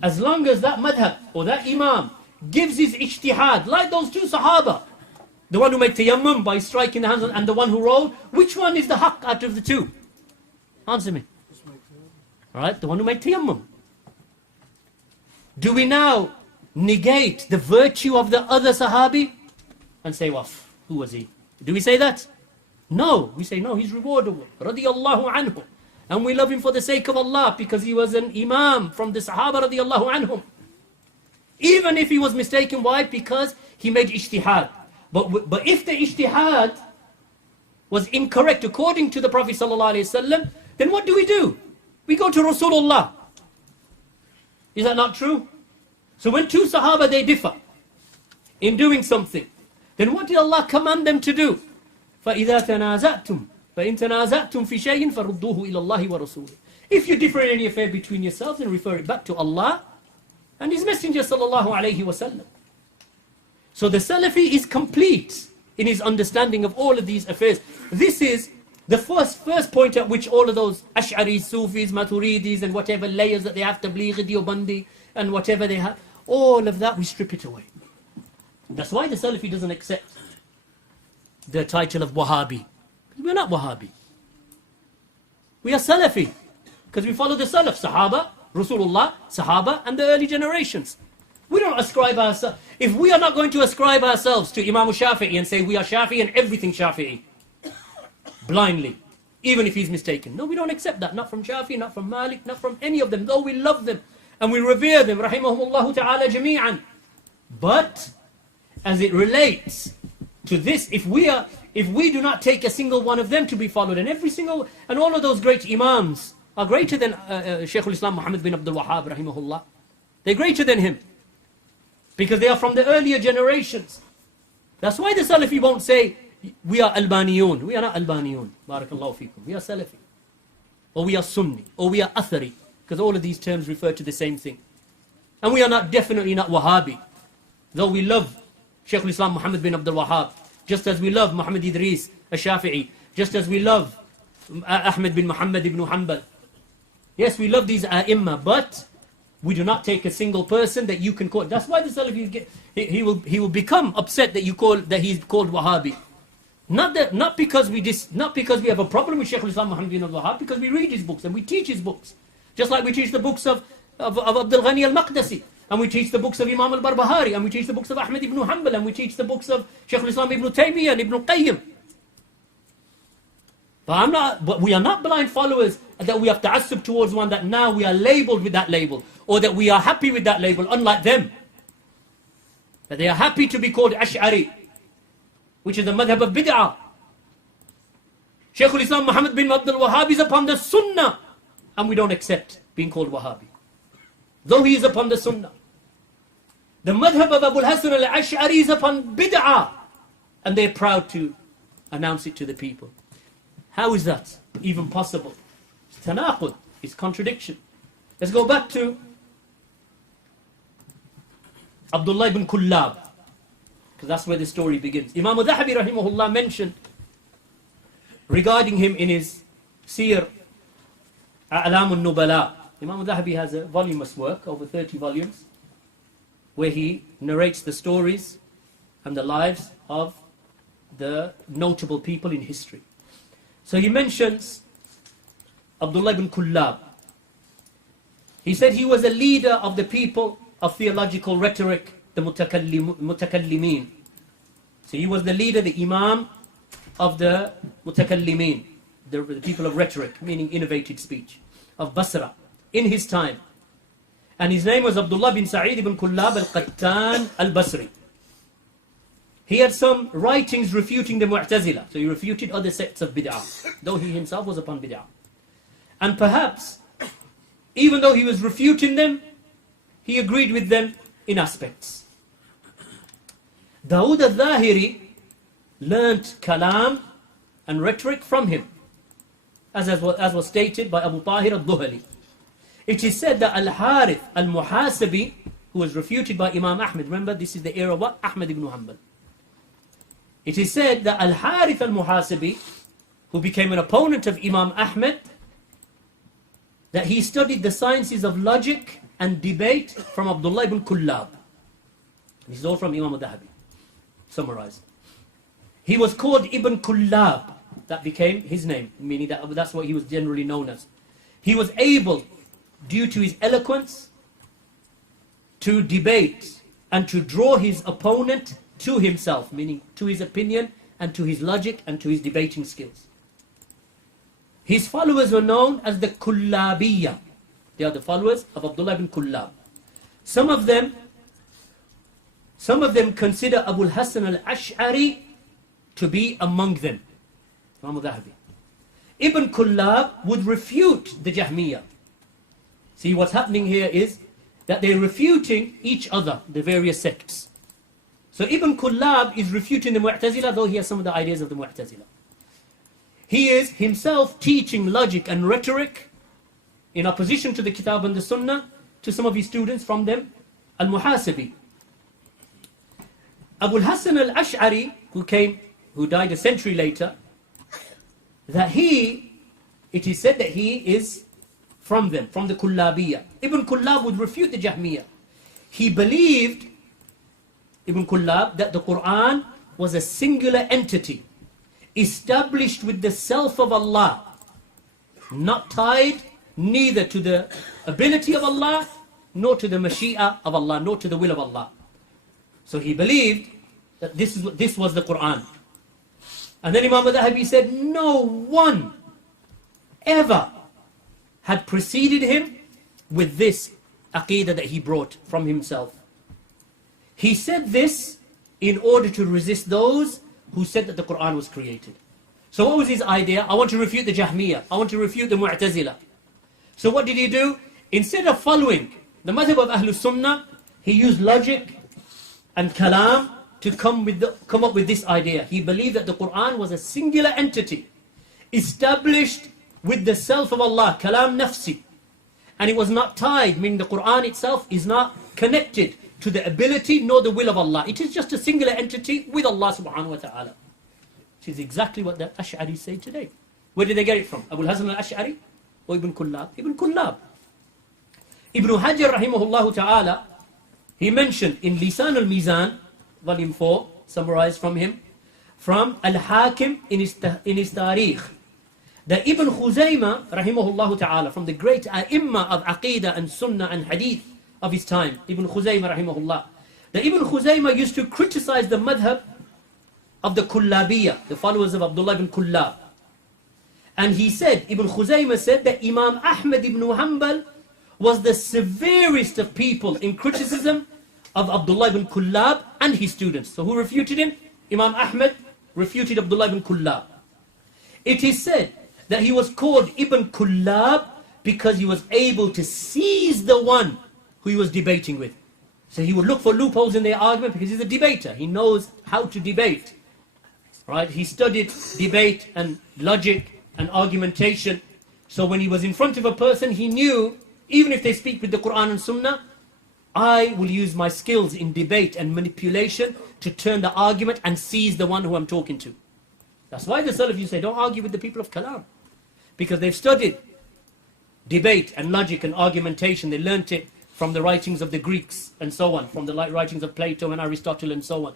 As long as that madhab or that Imam gives his ijtihad, like those two Sahaba, the one who made tayammum by striking the hands and the one who rolled, which one is the haqq out of the two? Answer me. Alright, the one who made tayammum. Do we now negate the virtue of the other Sahabi and say, well, who was he? Do we say that? No. We say, no, he's rewardable. Radiyallahu anhu. And we love him for the sake of Allah because he was an Imam from the Sahaba radiyallahu anhum. Even if he was mistaken, why? Because he made ijtihad. But if the ijtihad was incorrect according to the Prophet sallallahu alaihi wasallam, then what do? We go to Rasulullah. Is that not true? So when two Sahaba, they differ in doing something, then what did Allah command them to do? فَإِذَا تَنَازَعْتُمْ فَإِن تَنَازَعْتُمْ فِي شَيْءٍ فَرُدُّوهُ إِلَى اللَّهِ وَرَسُولِهِ. If you differ in any affair between yourselves, then refer it back to Allah and His Messenger sallallahu alayhi wa sallam. So the Salafi is complete in his understanding of all of these affairs. This is the first point at which all of those Ash'aris, Sufis, Maturidis and whatever layers that they have, Tablighi, Diyobandi and whatever they have, all of that we strip it away. That's why the Salafi doesn't accept the title of Wahhabi. We're not Wahhabi. We are Salafi because we follow the Salaf, Sahaba, Rasulullah, Sahaba and the early generations. We don't ascribe ourselves. If we are not going to ascribe ourselves to Imam Shafi'i and say we are Shafi'i and everything Shafi'i, blindly, even if he's mistaken. No, we don't accept that. Not from Shafi'i, not from Malik, not from any of them, though we love them and we revere them, rahimahumullah ta'ala jami'an. But as it relates to this, if we do not take a single one of them to be followed, and all of those great Imams are greater than Shaykh al-Islam Muhammad bin Abdul Wahhab rahimahullah. They're greater than him because they are from the earlier generations. That's why the Salafi won't say we are Albaniyun. We are not Albaniyun. Barakallahu feekum. We are Salafi. Or we are Sunni. Or we are Athari. Because all of these terms refer to the same thing. And we are definitely not Wahhabi. Though we love Shaykh al-Islam Muhammad bin Abdul Wahhab, just as we love Muhammad Idris al-Shafi'i, just as we love Ahmed bin Muhammad ibn Hanbal. Yes, we love these A'imma, but we do not take a single person that you can call. That's why the Salafi he will become upset that he's called Wahhabi. Not because we have a problem with Shaykh al-Islam Muhammad bin Abdul Wahhab, because we read his books and we teach his books. Just like we teach the books of Abdul Ghani al-Maqdisi, and we teach the books of Imam al-Barbahari, and we teach the books of Ahmed ibn Hanbal, and we teach the books of Shaykh al-Islam ibn Taymiyyah and ibn Qayyim. But we are not blind followers that we have ta'assub towards one that now we are labelled with that label, or that we are happy with that label, unlike them. That they are happy to be called Ash'ari, which is the madhab of bid'ah. Shaykh al-Islam Muhammad bin Abdul Wahhab is upon the Sunnah, and we don't accept being called Wahhabi, though he is upon the Sunnah. The madhab of Abu Hasan al-Ash'ari is upon bid'ah, and they're proud to announce it to the people. How is that even possible? It's tanaqud, it's contradiction. Let's go back to Abdullah ibn Kullab, because that's where the story begins. Imam al-Dhahabi rahimahullah mentioned regarding him in his Sir A'lam al-Nubala. Imam al-Dhahabi has a voluminous work, over 30 volumes, where he narrates the stories and the lives of the notable people in history. So he mentions Abdullah ibn Kullab. He said he was a leader of the people of theological rhetoric, the mutakallimin. So he was the leader, the Imam of the mutakallimin, the people of rhetoric, meaning innovative speech, of Basra, in his time. And his name was Abdullah bin Sa'id ibn Kullab al-Qattan al-Basri. He had some writings refuting the Mu'tazila. So he refuted other sects of bid'ah, though he himself was upon bid'ah. And perhaps, even though he was refuting them, he agreed with them in aspects. Dawood al-Zahiri learnt kalam and rhetoric from him, as was stated by Abu Tahir al-Duhali. It is said that Al-Harith al-Muhasabi, who was refuted by Imam Ahmed, remember this is the era of what? Ahmed ibn Hanbal. It is said that Al-Harith al-Muhasabi, who became an opponent of Imam Ahmed, that he studied the sciences of logic and debate from Abdullah ibn Kullab. This is all from Imam al-Dhahabi, summarized. He was called Ibn Kullab. That became his name, meaning that's what he was generally known as. He was able, due to his eloquence, to debate and to draw his opponent to himself, meaning to his opinion and to his logic and to his debating skills. His followers were known as the Kullabiyya. They are the followers of Abdullah ibn Kullab. Some of them consider Abu Hasan al-Ash'ari to be among them. Imam al-Dhahabi. Ibn Kullab would refute the Jahmiyyah. See, what's happening here is that they're refuting each other, the various sects. So Ibn Kullab is refuting the Mu'tazila, though he has some of the ideas of the Mu'tazila. He is himself teaching logic and rhetoric in opposition to the Kitab and the Sunnah to some of his students, from them Al-Muhasibi. Abu Hassan al-Ash'ari, who died a century later, it is said that he is from them, from the Kullabiyya. Ibn Kullab would refute the Jahmiyyah. He believed, Ibn Kullab, that the Quran was a singular entity, established with the self of Allah, not tied neither to the ability of Allah, nor to the Mashi'ah of Allah, nor to the will of Allah. So he believed that this was the Quran. And then Imam al-Dhahabi said, no one ever had preceded him with this aqeedah that he brought from himself. He said this in order to resist those who said that the Quran was created. So what was his idea? I want to refute the Jahmiyyah. I want to refute the Mu'tazila. So what did he do? Instead of following the madhab of Ahlul Sunnah, he used logic and kalam to come up with this idea. He believed that the Quran was a singular entity, established with the self of Allah, kalam nafsi. And it was not tied, meaning the Quran itself is not connected to the ability nor the will of Allah. It is just a singular entity with Allah subhanahu wa ta'ala. Which is exactly what the Ash'aris say today. Where did they get it from? Abu Hasan al-Ash'ari or Ibn Kullab? Ibn Kullab. Ibn Hajar rahimahullah ta'ala, he mentioned in Lisan al-Mizan, volume 4, summarized from him, from Al-Hakim in his Tarikh, that Ibn Khuzaymah rahimahullah ta'ala, from the great A'immah of Aqeedah and Sunnah and Hadith of his time, Ibn Khuzaymah rahimahullah, that Ibn Khuzaymah used to criticize the madhab of the Kullabiyya, the followers of Abdullah ibn Kullab. And he said, Ibn Khuzaymah said that Imam Ahmad ibn Hanbal was the severest of people in criticism of Abdullah ibn Kullab and his students. So who refuted him? Imam Ahmad refuted Abdullah ibn Kullab. It is said that he was called Ibn Kullab because he was able to seize the one who he was debating with. So he would look for loopholes in their argument because he's a debater. He knows how to debate. Right? He studied debate and logic and argumentation. So when he was in front of a person, he knew, even if they speak with the Quran and Sunnah, I will use my skills in debate and manipulation to turn the argument and seize the one who I'm talking to. That's why the Salaf say, don't argue with the people of Kalam. Because they've studied debate and logic and argumentation. They learnt it from the writings of the Greeks and so on, from the writings of Plato and Aristotle and so on.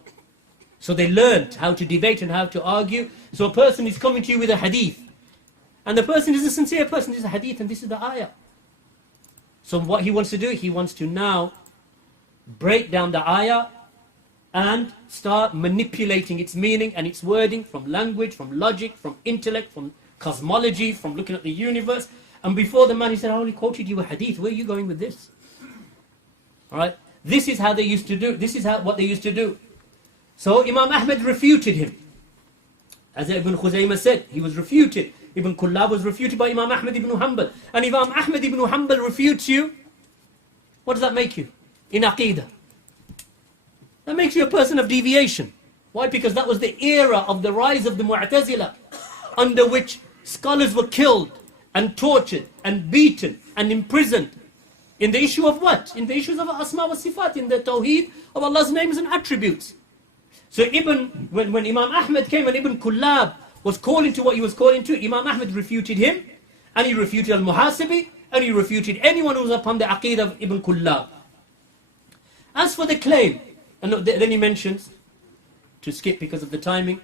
So they learnt how to debate and how to argue. So a person is coming to you with a hadith, and the person is a sincere person. This is a hadith and this is the ayah. So what he wants to do, he wants to now break down the ayah and start manipulating its meaning and its wording from language, from logic, from intellect, from cosmology, from looking at the universe. And before the man, he said, I only quoted you a hadith. Where are you going with this? All right. This is how they used to do. This is what they used to do. So Imam Ahmad refuted him. As Ibn Khuzaymah said, he was refuted. Ibn Kullab was refuted by Imam Ahmad ibn Hanbal. And Imam Ahmad ibn Hanbal refutes you. What does that make you? In Aqeedah. That makes you a person of deviation. Why? Because that was the era of the rise of the Mu'tazila, under which scholars were killed and tortured and beaten and imprisoned. In the issue of what? In the issues of Asma wa Sifat, in the Tawheed of Allah's names and attributes. So when Imam Ahmad came and Ibn Kullab was calling to what he was calling to, Imam Ahmad refuted him, and he refuted Al-Muhasibi, and he refuted anyone who was upon the Aqeedah of Ibn Kullab. As for the claim, and then he mentions, to skip because of the timing,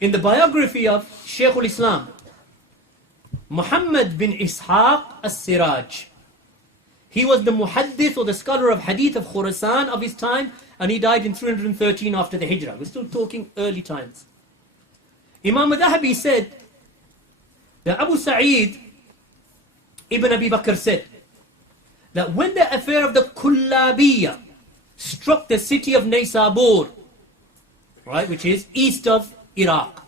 in the biography of Shaykh al-Islam, Muhammad bin Ishaq as-Siraj, he was the muhaddith or the scholar of hadith of Khurasan of his time, and he died in 313 after the Hijrah. We're still talking early times. Imam al-Dhahabi said that Abu Sa'id ibn Abi Bakr said that when the affair of the Kullabiyya struck the city of Naysabur, right, which is east of Iraq,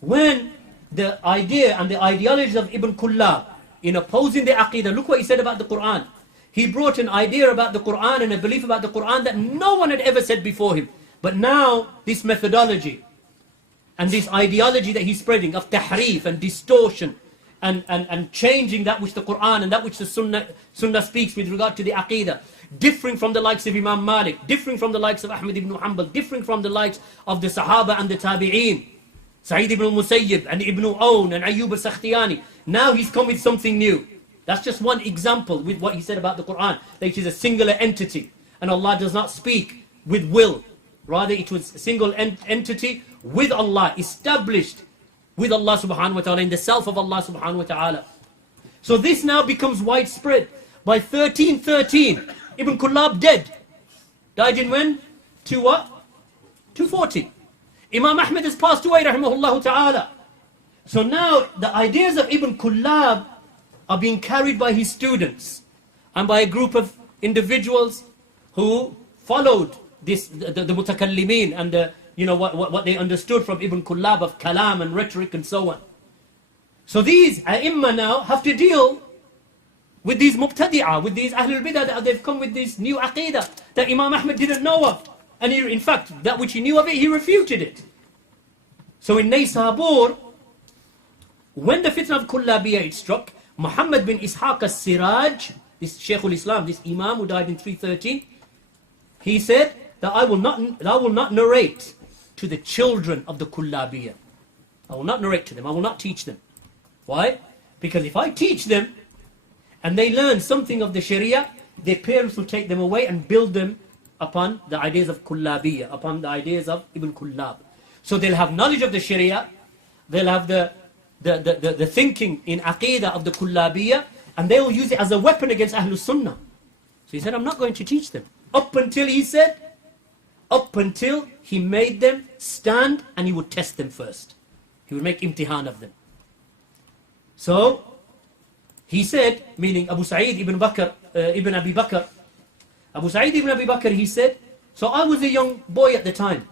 when the idea and the ideology of Ibn Kullab in opposing the Aqeedah, look what he said about the Quran. He brought an idea about the Quran and a belief about the Quran that no one had ever said before him. But now, this methodology and this ideology that he's spreading of tahrif and distortion and changing that which the Quran and that which the Sunnah speaks with regard to the Aqidah, differing from the likes of Imam Malik, differing from the likes of Ahmad ibn Hanbal, differing from the likes of the Sahaba and the Tabi'een, Sa'id ibn al-Musayyib and Ibn Awn and Ayyub al-Sakhtiyani. Now he's come with something new. That's just one example with what he said about the Quran, that it is a singular entity and Allah does not speak with will. Rather, it was a single entity with Allah, established with Allah subhanahu wa ta'ala, in the self of Allah subhanahu wa ta'ala. So this now becomes widespread. By 1313, Ibn Kullab dead. Died in when? 240. Imam Ahmad has passed away, rahimahullah ta'ala. So now the ideas of Ibn Kullab are being carried by his students and by a group of individuals who followed this, the mutakallimin and the, what they understood from Ibn Kullab of kalam and rhetoric and so on. So these a'imma now have to deal with these mubtadi'ah, with these ahlul bidah, that they've come with this new aqidah that Imam Ahmad didn't know of. And he, in fact, that which he knew of it, he refuted it. So in Naysabur, when the fitna of Kullabiyah it struck, Muhammad bin Ishaq al-Siraj, this Shaykh al-Islam, this Imam who died in 313, he said that I will not narrate to the children of the Kullabiyah. I will not narrate to them, I will not teach them. Why? Because if I teach them and they learn something of the Sharia, their parents will take them away and build them upon the ideas of Kullabiyah, upon the ideas of Ibn Kullab. So they'll have knowledge of the Sharia, they'll have the thinking in Aqidah of the Kullabiyah, and they will use it as a weapon against Ahlul Sunnah. So he said, I'm not going to teach them. Up until he made them stand and he would test them first. He would make imtihan of them. So he said, meaning Abu Sa'id ibn Abi Bakr, Abu Sa'id ibn Abi Bakr, he said, so I was a young boy at the time.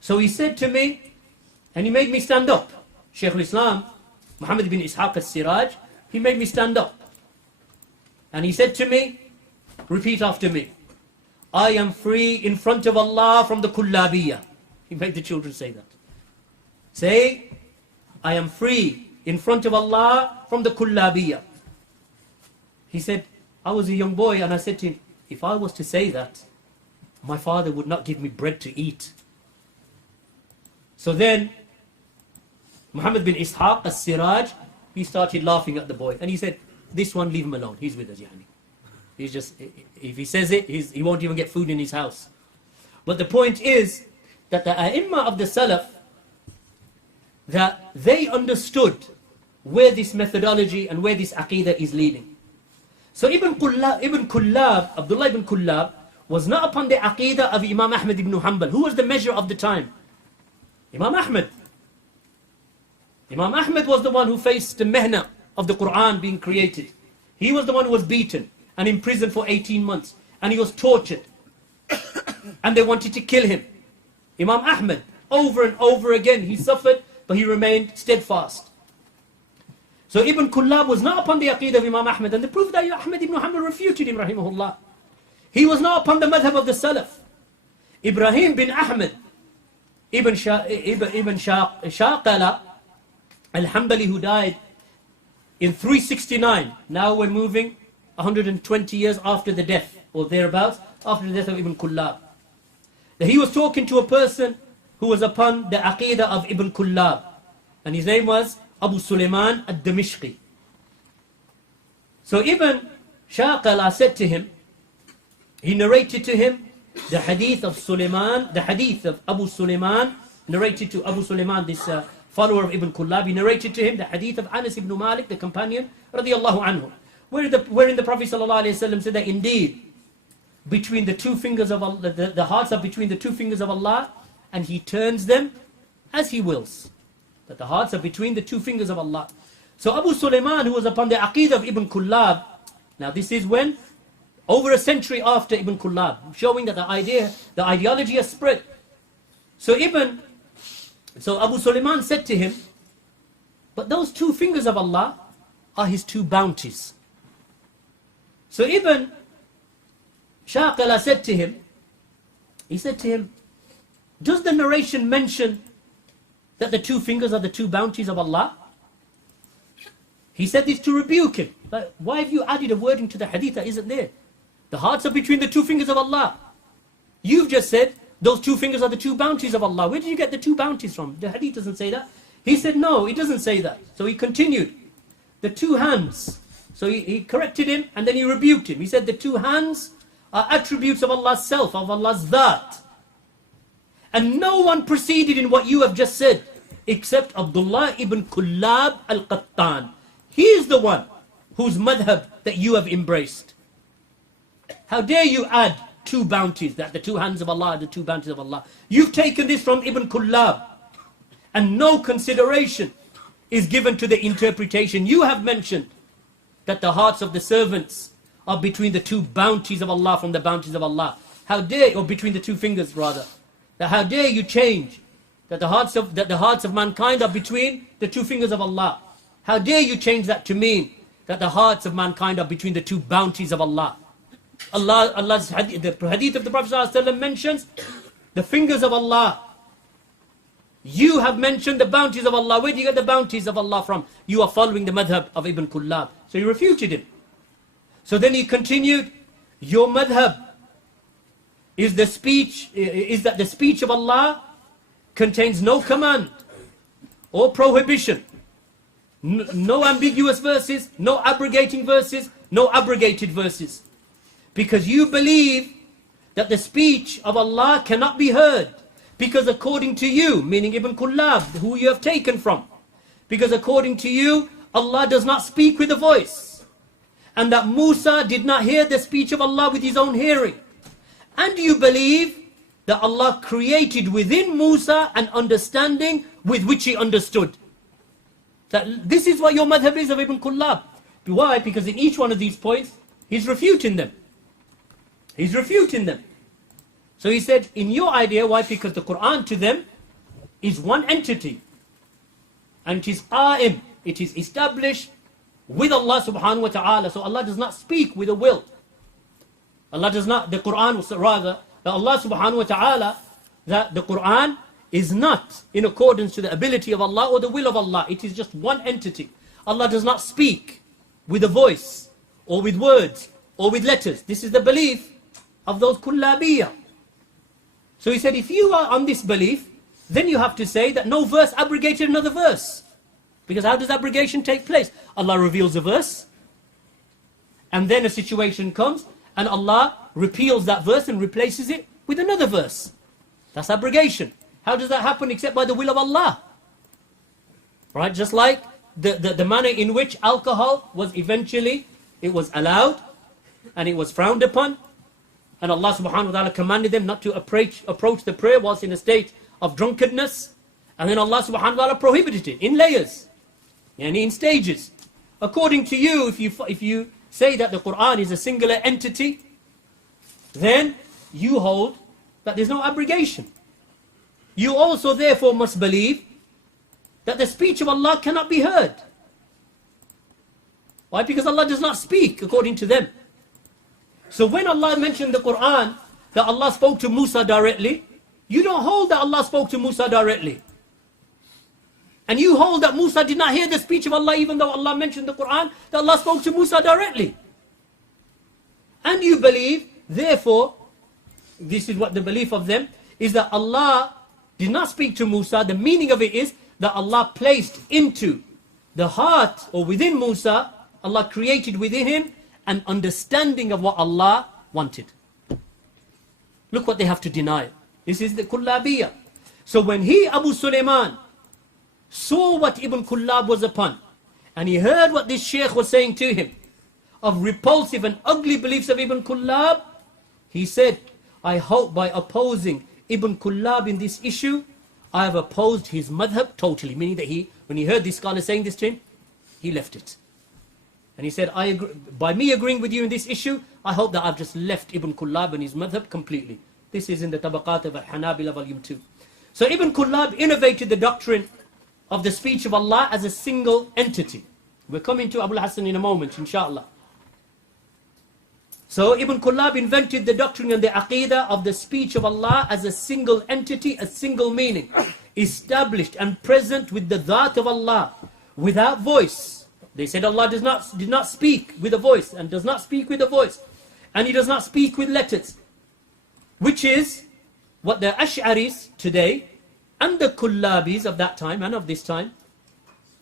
So he said to me, and he made me stand up. Shaykh al-Islam, Muhammad bin Ishaq al-Siraj, he made me stand up. And he said to me, repeat after me, I am free in front of Allah from the Kullabiyah. He made the children say that. Say, I am free in front of Allah from the Kullabiyah. He said, I was a young boy and I said to him, if I was to say that, my father would not give me bread to eat. So then, Muhammad bin Ishaq al-Siraj, he started laughing at the boy. And he said, this one, leave him alone. He's with us, yani. He's just, if he says it, he won't even get food in his house. But the point is that the A'imma of the Salaf, that they understood where this methodology and where this Aqidah is leading. So Ibn Kullab, Abdullah ibn Kullab, was not upon the Aqidah of Imam Ahmad ibn Hanbal. Who was the measure of the time? Imam Ahmad. Imam Ahmad was the one who faced the mehna of the Quran being created. He was the one who was beaten and imprisoned for 18 months. And he was tortured. And they wanted to kill him. Imam Ahmad, over and over again, he suffered, but he remained steadfast. So Ibn Kullab was not upon the Aqidah of Imam Ahmad. And the proof that Ahmad ibn Hanbal refuted him, rahimahullah. He was not upon the madhab of the Salaf. Ibrahim bin Ahmad, Ibn Shaqala al-Hanbali, who died in 369. Now we're moving 120 years after the death, or thereabouts, after the death of Ibn Kullab. That he was talking to a person who was upon the Aqidah of Ibn Kullab. And his name was Abu Sulaiman al-Damishqi. So Ibn Shaqala said to him, he narrated to him the hadith of Sulaiman, the hadith of Abu Sulaiman, narrated to Abu Sulaiman, this follower of Ibn Kullab. He narrated to him the hadith of Anas ibn Malik, the companion, radiyallahu anhu, wherein the Prophet ﷺ said that indeed, between the two fingers of Allah, the hearts are between the two fingers of Allah, and He turns them as He wills. That the hearts are between the two fingers of Allah. So Abu Sulaiman, who was upon the Aqidah of Ibn Kullab, now this is when? Over a century after Ibn Kullab, showing that the ideology has spread. So Abu Sulaiman said to him, but those two fingers of Allah are His two bounties. So Ibn Shaqala said to him, does the narration mention that the two fingers are the two bounties of Allah? He said this to rebuke him. Like, why have you added a wording to the hadith that isn't there? The hearts are between the two fingers of Allah. You've just said those two fingers are the two bounties of Allah. Where did you get the two bounties from? The hadith doesn't say that. He said, no, it doesn't say that. So he continued. The two hands. So he corrected him and then he rebuked him. He said the two hands are attributes of Allah's self, of Allah's dhat. And no one proceeded in what you have just said except Abdullah ibn Kullab al-Qattan. He is the one whose madhab that you have embraced. How dare you add two bounties, that the two hands of Allah are the two bounties of Allah. You've taken this from Ibn Kullab. And no consideration is given to the interpretation. You have mentioned that the hearts of the servants are between the two bounties of Allah, from the bounties of Allah. How dare, or between the two fingers rather. That how dare you change that the hearts of mankind are between the two fingers of Allah. How dare you change that to mean that the hearts of mankind are between the two bounties of Allah. Allah's hadith, the hadith of the Prophet ﷺ mentions the fingers of Allah. You have mentioned the bounties of Allah. Where do you get the bounties of Allah from? You are following the madhab of Ibn Kullab. So he refuted him. So then he continued, your madhab is that the speech of Allah contains no command or prohibition, no ambiguous verses, no abrogating verses, no abrogated verses. Because you believe that the speech of Allah cannot be heard. Because according to you, meaning Ibn Kullab, who you have taken from, because according to you, Allah does not speak with a voice. And that Musa did not hear the speech of Allah with his own hearing. And you believe that Allah created within Musa an understanding with which he understood. That this is what your madhab is of Ibn Kullab. Why? Because in each one of these points, he's refuting them. He's refuting them. So he said, in your idea, why? Because the Quran to them is one entity. And it is qa'im. It is established with Allah subhanahu wa ta'ala. So Allah does not speak with a will. Allah does not, the Quran rather, that Allah subhanahu wa ta'ala, that the Quran is not in accordance to the ability of Allah or the will of Allah. It is just one entity. Allah does not speak with a voice or with words or with letters. This is the belief of those kullabiyah. So he said, if you are on this belief, then you have to say that no verse abrogated another verse. Because how does abrogation take place? Allah reveals a verse, and then a situation comes, and Allah repeals that verse and replaces it with another verse. That's abrogation. How does that happen except by the will of Allah? Right? Just like the manner in which alcohol was eventually, it was allowed, and it was frowned upon. And Allah subhanahu wa ta'ala commanded them not to approach the prayer whilst in a state of drunkenness. And then Allah subhanahu wa ta'ala prohibited it in layers, and in stages. According to you, if you say that the Quran is a singular entity, then you hold that there's no abrogation. You also therefore must believe that the speech of Allah cannot be heard. Why? Because Allah does not speak according to them. So when Allah mentioned the Quran, that Allah spoke to Musa directly, you don't hold that Allah spoke to Musa directly. And you hold that Musa did not hear the speech of Allah, even though Allah mentioned the Quran, that Allah spoke to Musa directly. And you believe, therefore, this is what the belief of them, is that Allah did not speak to Musa. The meaning of it is that Allah placed into the heart, or within Musa, Allah created within him an understanding of what Allah wanted. Look what they have to deny. This is the Kullabiyah. So when he, Abu Sulaiman, saw what Ibn Kullab was upon, and he heard what this sheikh was saying to him, of repulsive and ugly beliefs of Ibn Kullab, he said, I hope by opposing Ibn Kullab in this issue, I have opposed his madhab totally. Meaning that when he heard this scholar saying this to him, he left it. And he said, I agree, by me agreeing with you in this issue, I hope that I've just left Ibn Kullab and his madhab completely. This is in the Tabaqat of Al-Hanabila volume 2. So Ibn Kullab innovated the doctrine of the speech of Allah as a single entity. We're coming to Abu Hassan in a moment, inshallah. So Ibn Kullab invented the doctrine and the aqidah of the speech of Allah as a single entity, a single meaning, established and present with the dhat of Allah, without voice. They said Allah did not speak with a voice, and does not speak with a voice, and He does not speak with letters, which is what the Ash'aris today and the Kullabis of that time and of this time,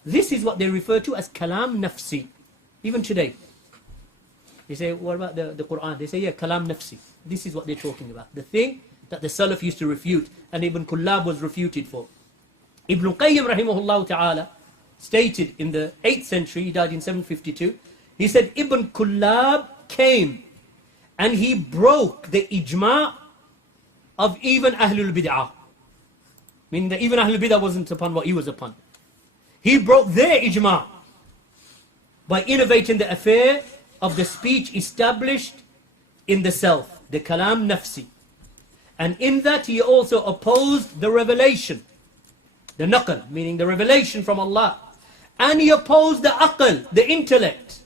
this is what they refer to as kalam nafsi. Even today, they say, what about the Quran? They say, yeah, kalam nafsi. This is what they're talking about. The thing that the Salaf used to refute, and Ibn Kullab was refuted for. Ibn Qayyim rahimahullah ta'ala stated in the 8th century, he died in 752, he said, Ibn Kullab came and he broke the ijma' of even Ahlul Bid'ah. Meaning that even Ahlul Bid'ah wasn't upon what he was upon. He broke their ijma' by innovating the affair of the speech established in the self, the kalam nafsi. And in that he also opposed the revelation, the naql, meaning the revelation from Allah. And he opposed the aql, the intellect.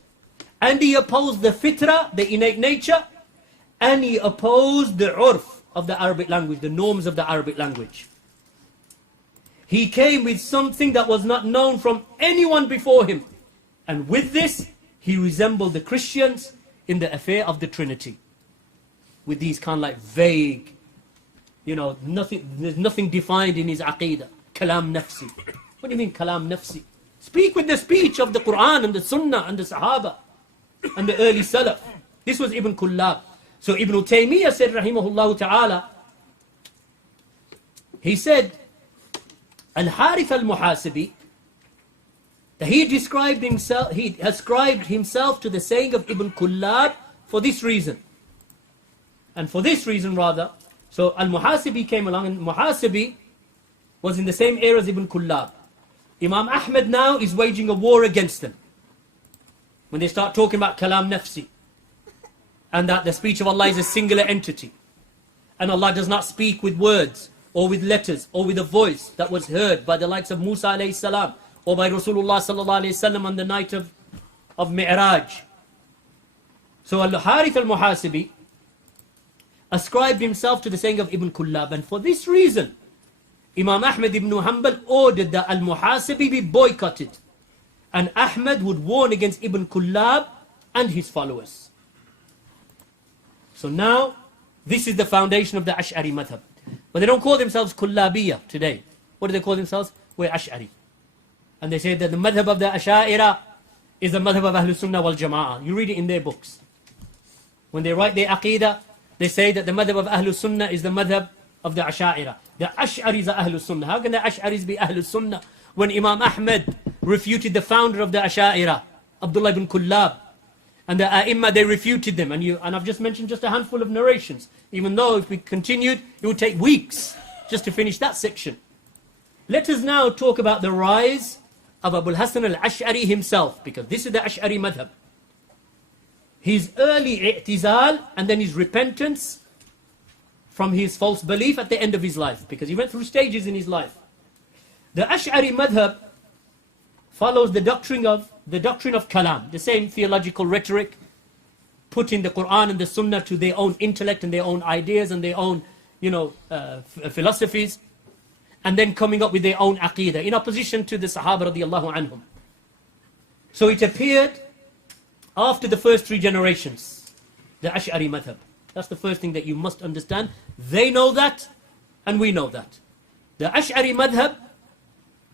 And he opposed the fitra, the innate nature. And he opposed the urf of the Arabic language, the norms of the Arabic language. He came with something that was not known from anyone before him. And with this, he resembled the Christians in the affair of the Trinity. With these kind of like vague, there's nothing defined in his aqidah. Kalam nafsi. What do you mean kalam nafsi? Speak with the speech of the Quran and the Sunnah and the Sahaba and the early Salaf. This was Ibn Kullab. So Ibn Taymiyyah said, rahimahullah ta'ala, he said, Al-Harith al-Muhasibi, that he ascribed himself to the saying of Ibn Kullab for this reason. And for this reason rather, so Al-Muhasibi came along, and Muhasibi was in the same era as Ibn Kullab. Imam Ahmad now is waging a war against them. When they start talking about kalam nafsi, and that the speech of Allah is a singular entity, and Allah does not speak with words, or with letters, or with a voice that was heard by the likes of Musa alayhi salam, or by Rasulullah sallallahu alayhi wasallam on the night of Mi'raj. So Al-Harith al-Muhasibi ascribed himself to the saying of Ibn Kullab, and for this reason, Imam Ahmad ibn Hanbal ordered that Al-Muhasibi be boycotted, and Ahmad would warn against Ibn Kullab and his followers. So now, this is the foundation of the Ash'ari madhab. But they don't call themselves Kullabiyah today. What do they call themselves? We're Ash'ari. And they say that the madhab of the Asha'ira is the madhab of Ahlul Sunnah wal Jama'ah. You read it in their books. When they write their aqidah, they say that the madhab of Ahlul Sunnah is the madhab of the Asha'ira. The Ash'aris are Ahlul Sunnah. How can the Ash'aris be Ahlul Sunnah when Imam Ahmad refuted the founder of the Asha'ira, Abdullah ibn Kullab, and the A'imma, they refuted them. And I've just mentioned just a handful of narrations, even though if we continued, it would take weeks just to finish that section. Let us now talk about the rise of Abu al-Hasan al-Ash'ari himself, because this is the Ash'ari madhab. His early i'tizal and then his repentance from his false belief at the end of his life, because he went through stages in his life. The Ash'ari madhab follows the doctrine of kalam, the same theological rhetoric, putting the Quran and the Sunnah to their own intellect and their own ideas and their own philosophies, and then coming up with their own aqidah, in opposition to the Sahaba radiallahu anhum. So it appeared after the first 3 generations, the Ash'ari madhab. That's the first thing that you must understand. They know that, and we know that. The Ash'ari madhab,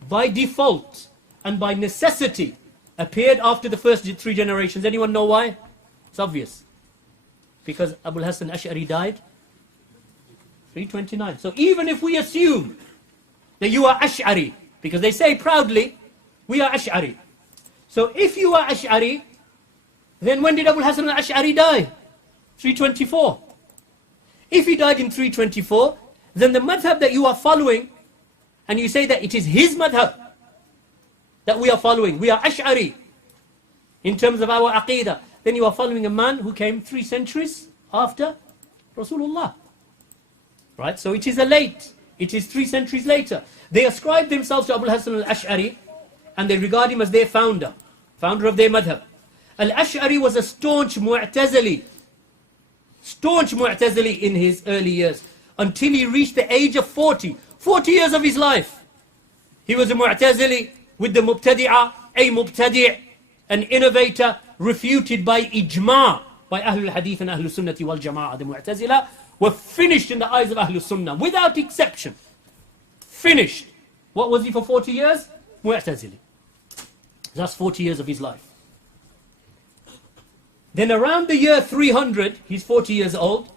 by default and by necessity, appeared after the first 3 generations. Anyone know why? It's obvious. Because Abu Hasan Ash'ari died 329. So even if we assume that you are Ash'ari, because they say proudly, we are Ash'ari. So if you are Ash'ari, then when did Abu Hasan al-Ash'ari die? 324. If he died in 324, then the madhab that you are following, and you say that it is his madhab that we are following, we are Ash'ari in terms of our aqidah, then you are following a man who came 3 centuries after Rasulullah. Right? So it is it is 3 centuries later. They ascribe themselves to Abu Hasan al-Ash'ari, and they regard him as their founder of their madhab. Al-Ash'ari was a staunch Mu'tazili, staunch Mu'tazili in his early years, until he reached the age of 40. 40 years of his life. He was a Mu'tazili with the Mubtadi'ah, a Mubtadi', an innovator, refuted by ijma', by Ahlul Hadith and Ahlul Sunnati wal Jama'ah. The Mu'tazila were finished in the eyes of Ahlul Sunnah, without exception. Finished. What was he for 40 years? Mu'tazili. That's 40 years of his life. Then around the year 300, he's 40 years old,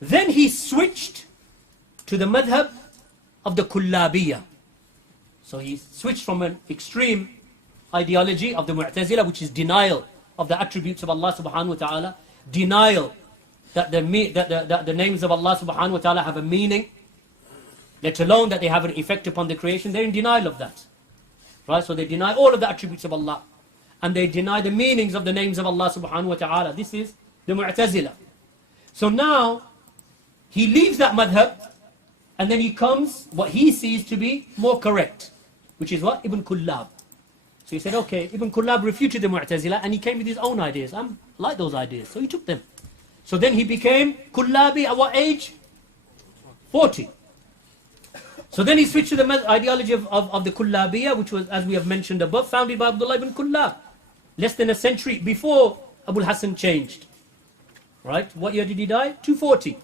then he switched to the madhab of the Kullabiyah. So he switched from an extreme ideology of the Mu'tazila, which is denial of the attributes of Allah subhanahu wa ta'ala, denial that the names of Allah subhanahu wa ta'ala have a meaning, let alone that they have an effect upon the creation. They're in denial of that. Right? So they deny all of the attributes of Allah. And they deny the meanings of the names of Allah subhanahu wa ta'ala. This is the Mu'tazila. So now, he leaves that madhab, and then he comes, what he sees to be more correct, which is what? Ibn Kullab. So he said, okay, Ibn Kullab refuted the Mu'tazila, and he came with his own ideas. I like those ideas, so he took them. So then he became Kullabi at what age? 40. So then he switched to the ideology of the Kullabiyah, which was, as we have mentioned above, founded by Abdullah ibn Kullab, less than a century before Abu Hassan changed. Right? What year did he die? 240.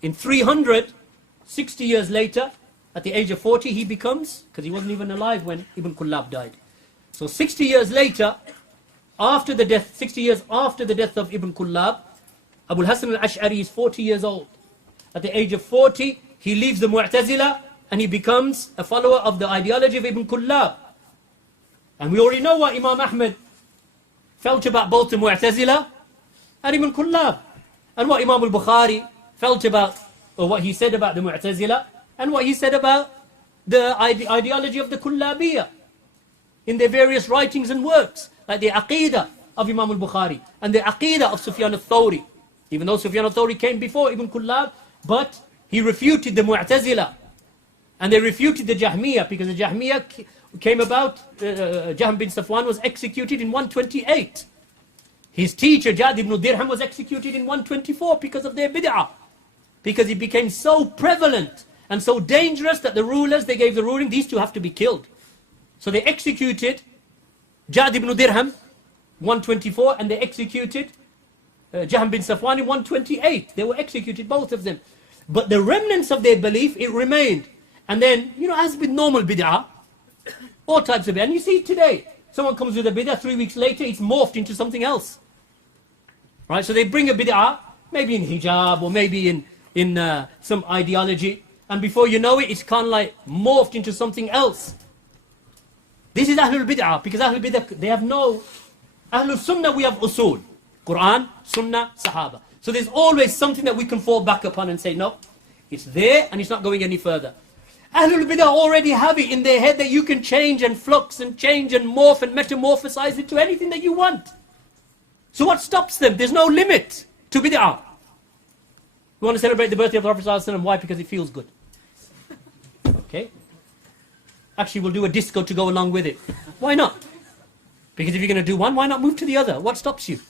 In 300, 60 years later, at the age of 40, he becomes, because he wasn't even alive when Ibn Kullab died. So 60 years later, after the death, 60 years after the death of Ibn Kullab, Abu Hassan al-Ash'ari is 40 years old. At the age of 40, he leaves the Mu'tazila and he becomes a follower of the ideology of Ibn Kullab. And we already know what Imam Ahmad felt about both the Mu'tazila and Ibn Kullab. And what Imam al-Bukhari felt about, or what he said about the Mu'tazila, and what he said about the ideology of the Kullabiyah in their various writings and works, like the Aqidah of Imam al-Bukhari and the Aqidah of Sufyan al-Thawri. Even though Sufyan al-Thawri came before Ibn Kullab, but he refuted the Mu'tazila. And they refuted the Jahmiyyah, because the Jahmiyyah came about, Jahm bin Safwan was executed in 128. His teacher, Jad ibn Dirham, was executed in 124 because of their bid'ah. Because it became so prevalent and so dangerous that the rulers, they gave the ruling, these two have to be killed. So they executed Jad ibn Dirham, 124, and they executed Jahm bin Safwan in 128. They were executed, both of them. But the remnants of their belief, it remained. And then, as with normal bid'ah, all types of bid'ah. And you see today, someone comes with a bid'ah, 3 weeks later, it's morphed into something else. Right? So they bring a bid'ah, maybe in hijab, or maybe in some ideology, and before you know it, it's kind of like morphed into something else. This is Ahlul Bid'ah, because Ahlul Bid'ah, they have no... Ahlul Sunnah, we have usul. Quran, Sunnah, Sahaba. So there's always something that we can fall back upon and say, no, it's there and it's not going any further. Ahlul Bid'ah already have it in their head that you can change and flux and change and morph and metamorphosize it to anything that you want. So what stops them? There's no limit to Bid'ah. We want to celebrate the birthday of the Prophet ﷺ. Why? Because it feels good. Okay? Actually, we'll do a disco to go along with it. Why not? Because if you're going to do one, why not move to the other? What stops you?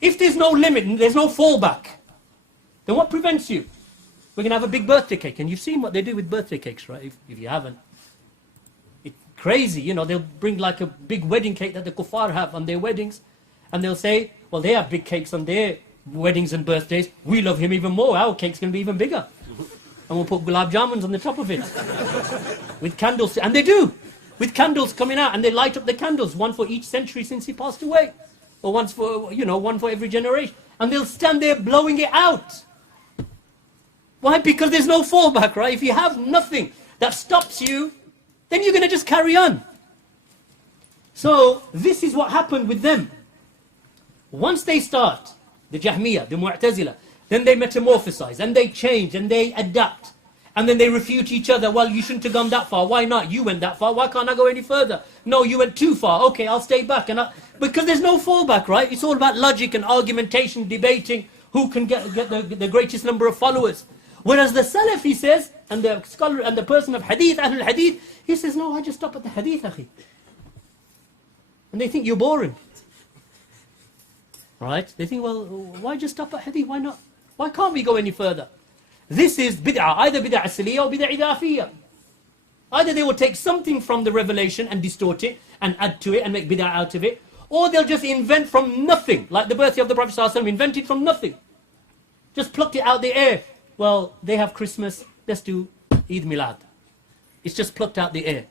If there's no limit and there's no fallback, then what prevents you? We're going to have a big birthday cake. And you've seen what they do with birthday cakes, right? If you haven't. It's crazy, they'll bring like a big wedding cake that the kuffar have on their weddings. And they'll say, well, they have big cakes on their weddings and birthdays. We love him even more. Our cake's going to be even bigger. And we'll put gulab jamuns on the top of it. With candles. And they do. With candles coming out. And they light up the candles. One for each century since he passed away. Or one for every generation. And they'll stand there blowing it out. Why? Because there's no fallback, right? If you have nothing that stops you, then you're going to just carry on. So, this is what happened with them. Once they start, the Jahmiyyah, the Mu'tazila, then they metamorphosize, and they change, and they adapt. And then they refute each other. Well, you shouldn't have gone that far. Why not? You went that far. Why can't I go any further? No, you went too far. Okay, I'll stay back. Because there's no fallback, right? It's all about logic and argumentation, debating who can get the greatest number of followers. Whereas the Salafi says, and the scholar and the person of Hadith, Ahlul Hadith, he says, no, I just stop at the Hadith, akhi. And they think you're boring. Right? They think, well, why just stop at Hadith? Why Why can't we go any further? This is bid'ah, either bid'ah asliyah or bid'ah idafiyah. Either they will take something from the revelation and distort it and add to it and make bid'ah out of it, or they'll just invent from nothing, like the birthday of the Prophet ﷺ, invented from nothing. Just plucked it out the air. Well, they have Christmas, let's do Eid Milad. It's just plucked out the air.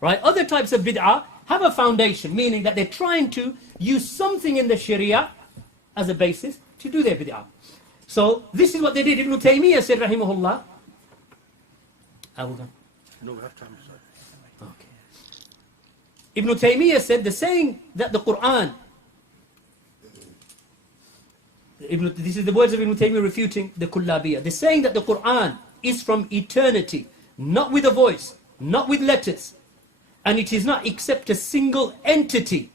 Right? Other types of bid'ah have a foundation, meaning that they're trying to use something in the Sharia as a basis to do their bid'ah. So, this is what they did. Ibn Taymiyyah said, rahimahullah. No, we have time. Okay. Ibn Taymiyyah said the saying that the Quran, this is the words of Ibn Taymiyyah refuting the Kullabiyah. The saying that the Quran is from eternity, not with a voice, not with letters, and it is not except a single entity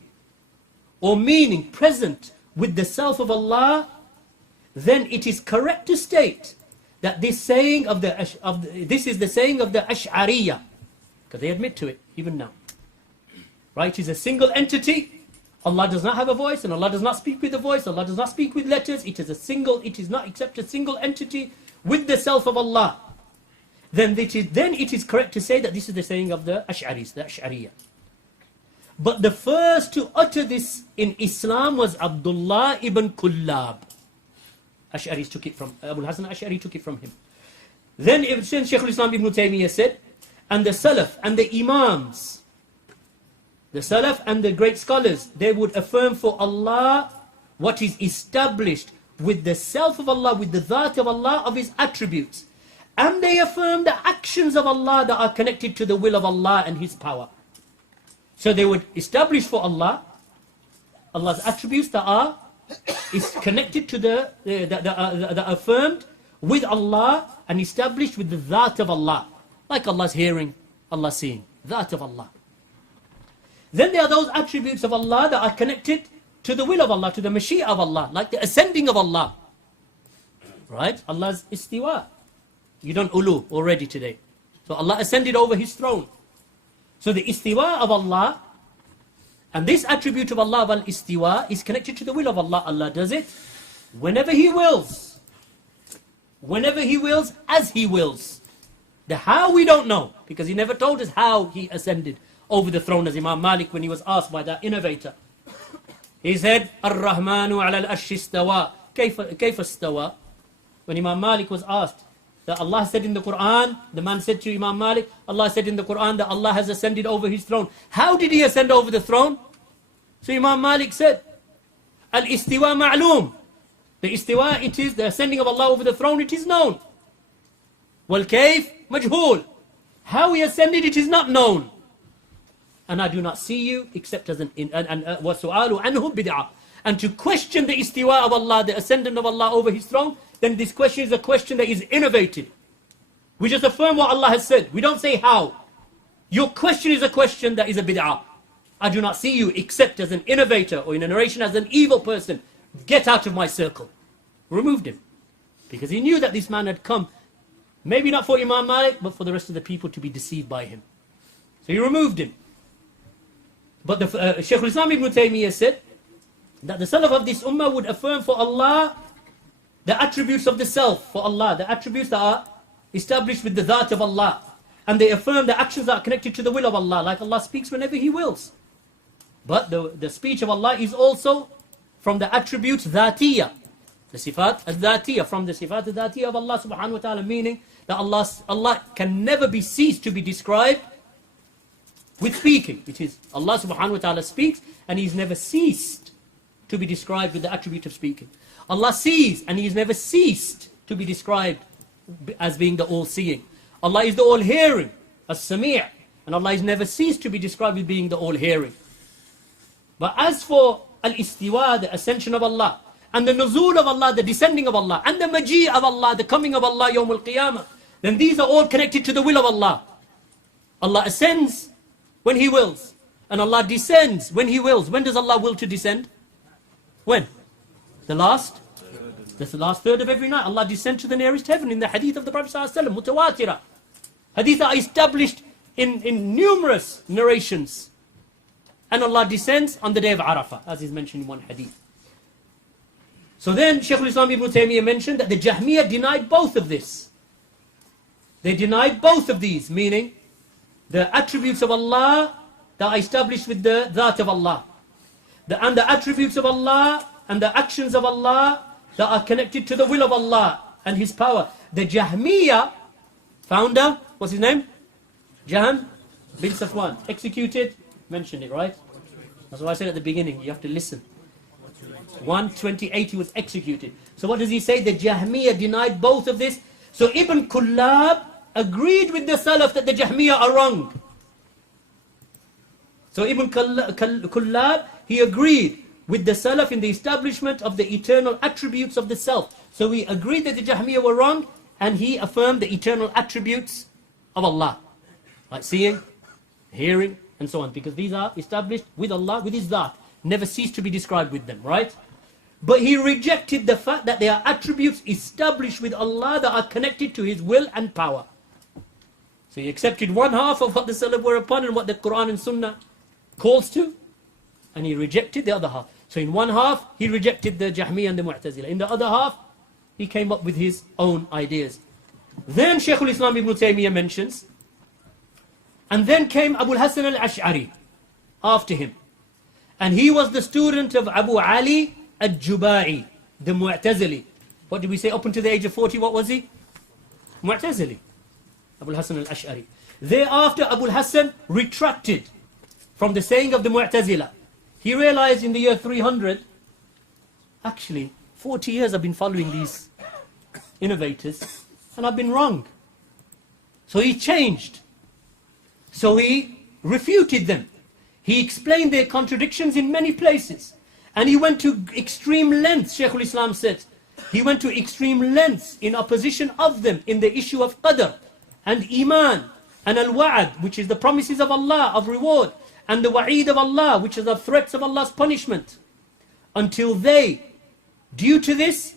or meaning present with the self of Allah, then it is correct to state that this saying of this is the saying of the Ash'ariyah, because they admit to it even now. Right? It is a single entity. Allah does not have a voice, and Allah does not speak with a voice. Allah does not speak with letters. It is not except a single entity with the self of Allah. Then it is correct to say that this is the saying of the Ash'aris, the Ash'ariyah. But the first to utter this in Islam was Abdullah ibn Kullab. Ash'aris took it from, Abu Hasan Ash'ari took it from him. Then Shaykh al-Islam ibn Taymiyyah said, and the Salaf and the Imams, the Salaf and the great scholars, they would affirm for Allah what is established with the self of Allah, with the Dhat of Allah, of His attributes. And they affirm the actions of Allah that are connected to the will of Allah and His power. So they would establish for Allah, Allah's attributes that is connected to that are affirmed with Allah and established with the Dhat of Allah. Like Allah's hearing, Allah's seeing, Dhat of Allah. Then there are those attributes of Allah that are connected to the will of Allah, to the Mashiach of Allah, like the ascending of Allah. Right? Allah's istiwa. You done ulu already today. So Allah ascended over His throne. So the istiwa of Allah, and this attribute of Allah, al-istiwa, is connected to the will of Allah. Allah does it whenever He wills. Whenever He wills, as He wills. The how we don't know, because He never told us how He ascended over the throne, as Imam Malik, when he was asked by that innovator. He said, Ar-Rahmanu ala al-arshi istawa. Kayfa istawa? When Imam Malik was asked, that Allah said in the Quran, the man said to Imam Malik, Allah said in the Quran that Allah has ascended over His throne. How did He ascend over the throne? So Imam Malik said, Al-istiwa ma'loom. The istiwa, it is the ascending of Allah over the throne, it is known. Wal-kayf majhul. How He ascended, it is not known. And I do not see you except as وَسُؤَالُ عَنْهُ bid'ah. And to question the istiwa of Allah, the ascendant of Allah over His throne, then this question is a question that is innovated. We just affirm what Allah has said. We don't say how. Your question is a question that is a bid'ah. I do not see you except as an innovator, or in a narration as an evil person. Get out of my circle. Removed him. Because he knew that this man had come, maybe not for Imam Malik, but for the rest of the people to be deceived by him. So he removed him. But the Shaykh al-Islam ibn Taymiyyah said that the Salaf of this ummah would affirm for Allah the attributes of the self, for Allah, the attributes that are established with the Dhat of Allah. And they affirm the actions that are connected to the will of Allah, like Allah speaks whenever He wills. But the speech of Allah is also from the attributes Dhatiyah, the Sifat al-Dhatiyah, from the Sifat al-Dhatiyah of Allah subhanahu wa ta'ala, meaning that Allah can never be ceased to be described with speaking. It is Allah subhanahu wa ta'ala speaks, and He's never ceased to be described with the attribute of speaking. Allah sees, and He's never ceased to be described as being the all-seeing. Allah is the all-hearing, as-Sami', and Allah is never ceased to be described as being the all-hearing. But as for al-istiwa, the ascension of Allah, and the nuzul of Allah, the descending of Allah, and the maji' of Allah, the coming of Allah, Yawm al-Qiyamah, then these are all connected to the will of Allah. Allah ascends when He wills, and Allah descends when He wills. When does Allah will to descend? When? The last third of every night. Allah descends to the nearest heaven in the hadith of the Prophet ﷺ, mutawatira. Hadith are established in numerous narrations. And Allah descends on the day of Arafah, as is mentioned in one hadith. So then Shaykh al-Islam Ibn Taymiyyah mentioned that the Jahmiyyah denied both of this. They denied both of these, meaning the attributes of Allah that are established with the Dhat of Allah. And the attributes of Allah and the actions of Allah that are connected to the will of Allah and His power. The Jahmiyyah founder, what's his name? Jahm bin Safwan. Executed, mentioned it, right? That's what I said at the beginning, you have to listen. 128 he was executed. So what does he say? The Jahmiyyah denied both of this. So Ibn Kullab agreed with the Salaf that the Jahmiyyah are wrong. So Ibn Kullab, he agreed with the Salaf in the establishment of the eternal attributes of the self. So he agreed that the Jahmiyyah were wrong, and he affirmed the eternal attributes of Allah. Like seeing, hearing, and so on. Because these are established with Allah, with His Dhat. Never cease to be described with them, right? But he rejected the fact that they are attributes established with Allah that are connected to His will and power. So he accepted one half of what the Salaf were upon and what the Quran and Sunnah calls to, and he rejected the other half. So in one half, he rejected the Jahmiyyah and the Mu'tazila. In the other half, he came up with his own ideas. Then Shaykh al-Islam Ibn Taymiyyah mentions, and then came Abu Hasan al-Ash'ari after him. And he was the student of Abu Ali al-Jubai, the Mu'tazili. What did we say? Up until the age of 40, what was he? Mu'tazili. Abu Hasan al-Ash'ari. Thereafter, Abu Hasan retracted from the saying of the Mu'tazila. He realized in the year 300, actually, 40 years I've been following these innovators, and I've been wrong. So he changed. So he refuted them. He explained their contradictions in many places. And he went to extreme lengths, Shaykh al-Islam said. He went to extreme lengths in opposition of them in the issue of qadr and iman and al-wa'ad, which is the promises of Allah of reward, and the wa'id of Allah, which is the threats of Allah's punishment. Until they, due to this,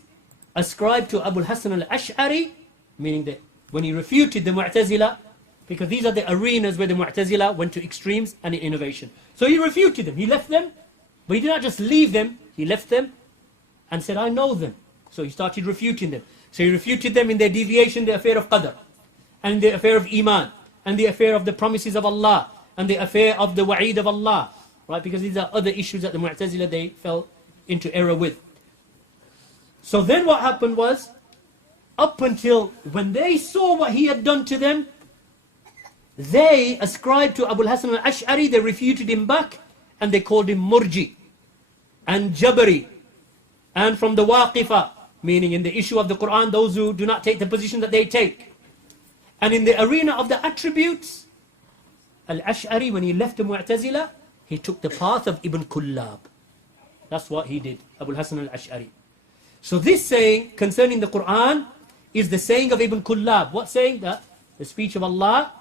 ascribed to Abu Hasan al-Ash'ari, meaning that when he refuted the Mu'tazila, because these are the arenas where the Mu'tazila went to extremes and in innovation. So he refuted them, he left them, but he did not just leave them, he left them and said, I know them. So he started refuting them. So he refuted them in their deviation, the affair of qadr, and the affair of iman, and the affair of the promises of Allah, and the affair of the wa'id of Allah. Right? Because these are other issues that the Mu'tazila, they fell into error with. So then what happened was, up until when they saw what he had done to them, they ascribed to Abu Hasan al-Ash'ari, they refuted him back, and they called him Murji, and Jabari, and from the Waqifa, meaning in the issue of the Quran, those who do not take the position that they take. And in the arena of the attributes, Al-Ash'ari, when he left the Mu'tazila, he took the path of Ibn Kullab. That's what he did, Abu Hasan al-Ash'ari. So this saying concerning the Quran is the saying of Ibn Kullab. What saying? That the speech of Allah,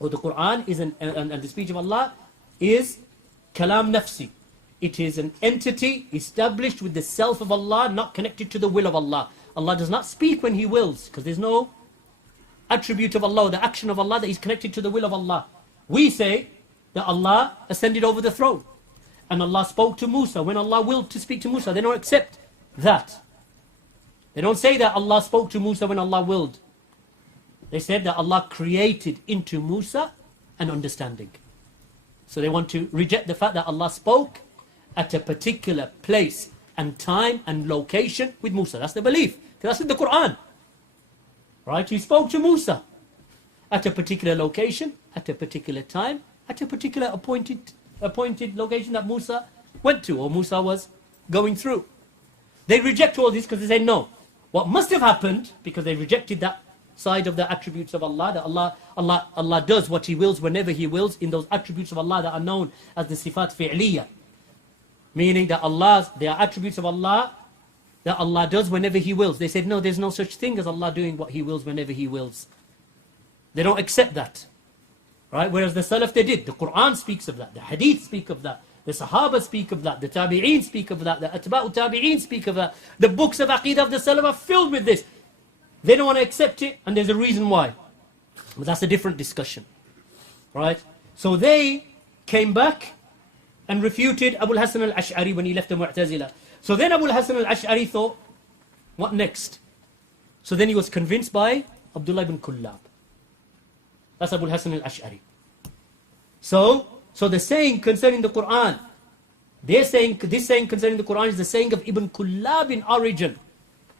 or the Quran, is and the speech of Allah is kalam nafsi. It is an entity established with the self of Allah, not connected to the will of Allah. Allah does not speak when He wills, because there's no attribute of Allah, the action of Allah that is connected to the will of Allah. We say that Allah ascended over the throne, and Allah spoke to Musa when Allah willed to speak to Musa. They don't accept that. They don't say that Allah spoke to Musa when Allah willed. They said that Allah created into Musa an understanding. So they want to reject the fact that Allah spoke at a particular place and time and location with Musa. That's the belief. That's in the Quran. Right? He spoke to Musa at a particular location, at a particular time, at a particular appointed location that Musa went to, or Musa was going through. They reject all this because they say no. What must have happened, because they rejected that side of the attributes of Allah, that Allah does what He wills whenever He wills in those attributes of Allah that are known as the sifat fi'liya. Meaning that they are attributes of Allah that Allah does whenever He wills. They said no, there's no such thing as Allah doing what He wills whenever He wills. They don't accept that. Right? Whereas the Salaf, they did. The Quran speaks of that. The Hadith speak of that. The Sahaba speak of that. The Tabi'een speak of that. The Atba'u Tabi'een speak of that. The books of Aqidah of the Salaf are filled with this. They don't want to accept it, and there's a reason why. But that's a different discussion. Right? So they came back and refuted Abu Hasan al-Ash'ari when he left the Mu'tazila. So then Abu Hasan al-Ash'ari thought, what next? So then he was convinced by Abdullah ibn Kullab. That's Abu Hasan al-Ash'ari. So the saying concerning the Quran, this saying concerning the Quran is the saying of Ibn Kullab in origin,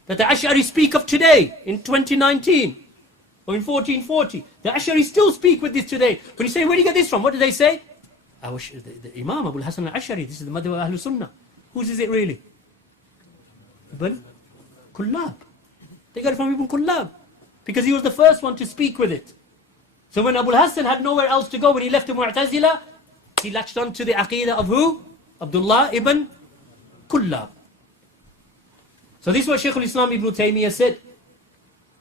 that the Ash'ari speak of today, in 2019, or in 1440. The Ash'ari still speak with this today. When you say, where do you get this from? What do they say? The Imām Abu Hasan al-Ash'ari, this is the madhab of Ahlul Sunnah. Whose is it really? Ibn Kullab. They got it from Ibn Kullab, because he was the first one to speak with it. So when Abu Hasan had nowhere else to go, when he left the Mu'tazila, he latched on to the Aqidah of who? Abdullah ibn Kullab. So this is what Shaykh al-Islam Ibn Taymiyyah said,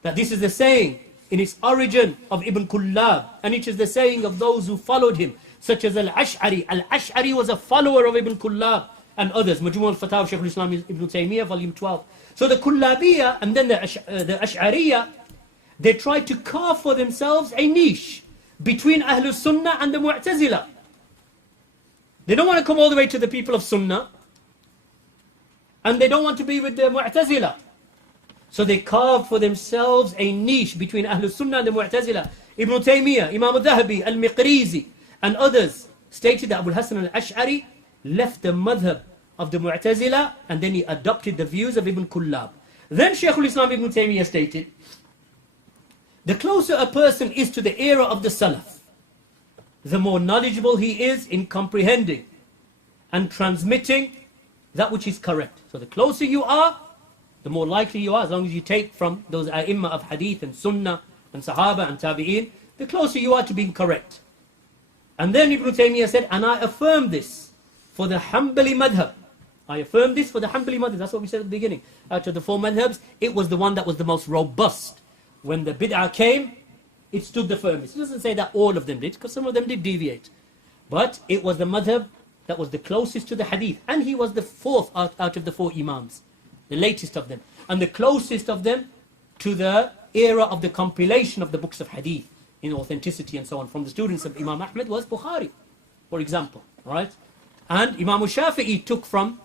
that this is the saying in its origin of Ibn Kullab, and it is the saying of those who followed him, such as Al-Ash'ari. Al-Ash'ari was a follower of Ibn Kullab and others. Majmu' al-Fatawa, Shaykh al-Islam Ibn Taymiyyah, volume 12. So the Kullabiyya and then the Ash'ariyya, they tried to carve for themselves a niche between Ahlul Sunnah and the Mu'tazila. They don't want to come all the way to the people of Sunnah, and they don't want to be with the Mu'tazila. So they carved for themselves a niche between Ahlul Sunnah and the Mu'tazila. Ibn Taymiyyah, Imām al-Dhahabi, al-Miqrizi, and others stated that Abu Hasan al-Ash'ari left the madhab of the Mu'tazila, and then he adopted the views of Ibn Kullab. Then Shaykh al-Islam Ibn Taymiyyah stated, the closer a person is to the era of the Salaf, the more knowledgeable he is in comprehending and transmitting that which is correct. So the closer you are, the more likely you are, as long as you take from those A'imma of Hadith and Sunnah and Sahaba and Tabi'een, the closer you are to being correct. And then Ibn Taymiyyah said, and I affirm this for the Hanbali madhab. I affirm this for the Hanbali madhab. That's what we said at the beginning. Out of the four madhabs, it was the one that was the most robust. When the bid'ah came, it stood the firmest. It doesn't say that all of them did, because some of them did deviate. But it was the madhab that was the closest to the hadith. And he was the fourth out of the four imams, the latest of them. And the closest of them to the era of the compilation of the books of hadith, in authenticity and so on, from the students of Imam Ahmed was Bukhari, for example. Right? And Imam Shafi'i took from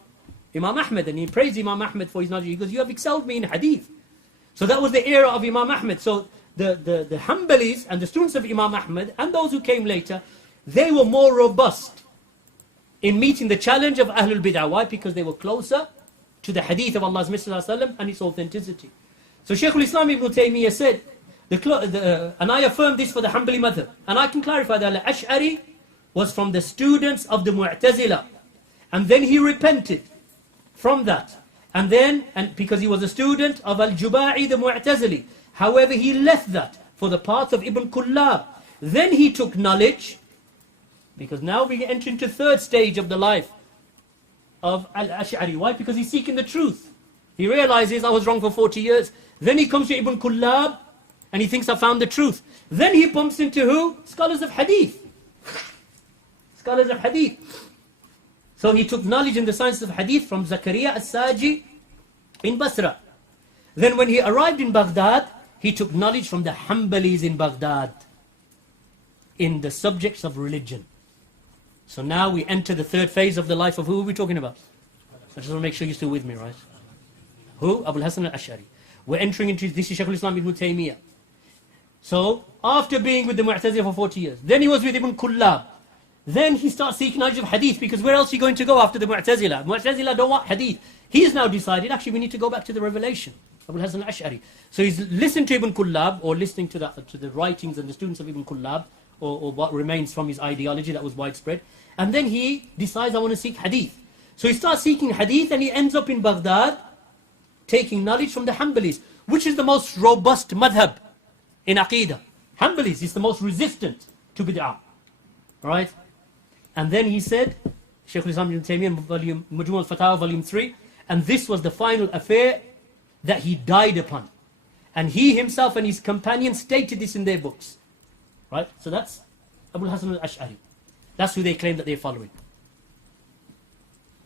Imam Ahmed, and he praised Imam Ahmed for his knowledge. He goes, you have excelled me in hadith. So that was the era of Imam Ahmed. So the Hanbalis and the students of Imam Ahmed and those who came later, they were more robust in meeting the challenge of Ahlul Bid'ah. Why? Because they were closer to the hadith of Allah's Messenger and its authenticity. So Shaykh al-Islam Ibn Taymiyyah said, and I affirm this for the Hanbali madhab. And I can clarify that Al-Ash'ari was from the students of the Mu'tazila. And then he repented from that. And because he was a student of Al-Juba'i the Mu'tazili. However, he left that for the path of Ibn Kullab. Then he took knowledge, because now we enter into third stage of the life of Al-Ash'ari. Why? Because he's seeking the truth. He realizes, I was wrong for 40 years. Then he comes to Ibn Kullab, and he thinks, I found the truth. Then he bumps into who? Scholars of Hadith. Scholars of Hadith. So he took knowledge in the science of Hadith from Zakaria as-Saji in Basra. Then when he arrived in Baghdad, he took knowledge from the Hanbalis in Baghdad in the subjects of religion. So now we enter the third phase of the life of who are we talking about? I just want to make sure you're still with me, right? Who? Abu Hasan al-Ash'ari. We're entering into, this is Shaykh al-Islam Ibn Taymiyyah. So after being with the Mu'tazila for 40 years, then he was with Ibn Kullab. Then he starts seeking knowledge of hadith, because where else are you going to go after the Mu'tazila? Mu'tazila don't want hadith. He's now decided, actually we need to go back to the revelation. Abu Hasan al-Ash'ari. So he's listened to Ibn Kullab, or listening to the writings and the students of Ibn Kullab, or what remains from his ideology that was widespread. And then he decides, I want to seek hadith. So he starts seeking hadith, and he ends up in Baghdad, taking knowledge from the Hanbalis, which is the most robust madhab in Aqidah. Hanbalis is the most resistant to bid'ah. Right? And then he said, Shaykh al-Islam Ibn Taymiyyah, Majmu' al-Fatawa, volume 3, and this was the final affair that he died upon. And he himself and his companions stated this in their books. Right? So that's Abu Hasan al-Ash'ari. That's who they claim that they're following.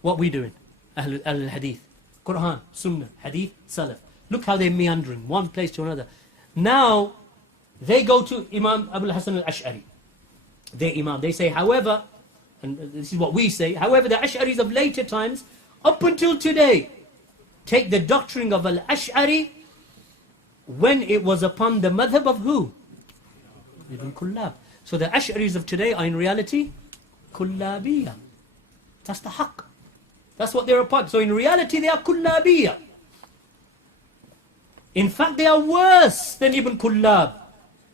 What we doing? Ahlul al-Hadith. Quran, Sunnah, Hadith, Salaf. Look how they're meandering, one place to another. Now, they go to Imam Abu Hasan al-Ash'ari. Their Imam. They say, however, and this is what we say, however, the Ash'aris of later times up until today, take the doctrine of al-ash'ari when it was upon the madhab of who? Ibn Kullab. So the ash'aris of today are in reality Kullabiyya. That's the haqq. That's what they're upon. So in reality they are Kullabiyya. In fact they are worse than Ibn Kullab,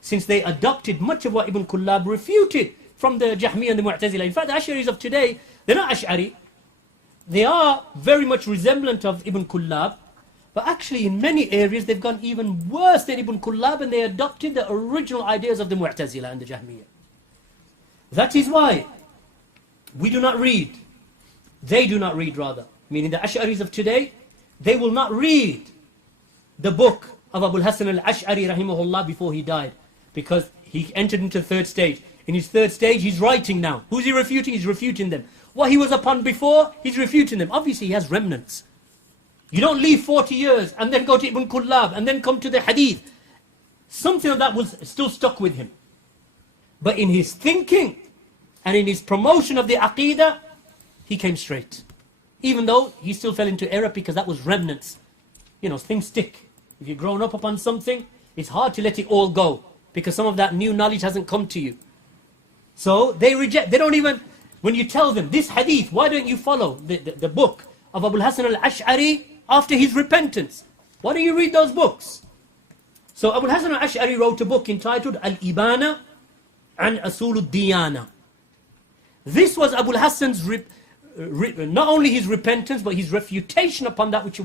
since they adopted much of what Ibn Kullab refuted from the Jahmiyyah and the Mu'tazila. In fact the ash'aris of today, they're not ash'ari. They are very much resemblant of Ibn Kullab, but actually in many areas they've gone even worse than Ibn Kullab, and they adopted the original ideas of the Mu'tazila and the Jahmiyyah. That is why we do not read, they do not read rather, meaning the Ash'aris of today, they will not read the book of Abu Hasan al-Ash'ari rahimahullah before he died, because he entered into the third stage. In his third stage he's writing now. Who's he refuting? He's refuting them. What he was upon before, he's refuting them. Obviously he has remnants. You don't leave 40 years and then go to Ibn Kullab and then come to the hadith. Something of that was still stuck with him. But in his thinking and in his promotion of the Aqeedah, he came straight. Even though he still fell into error, because that was remnants. You know, things stick. If you've grown up upon something, it's hard to let it all go, because some of that new knowledge hasn't come to you. So they reject, they don't even, when you tell them, this hadith, why don't you follow the book of Abu Hasan al-Ash'ari after his repentance? Why don't you read those books? So Abu Hasan al-Ash'ari wrote a book entitled Al-Ibana an Asul al-Diyana. This was Abu Hasan's, not only his repentance, but his refutation upon that which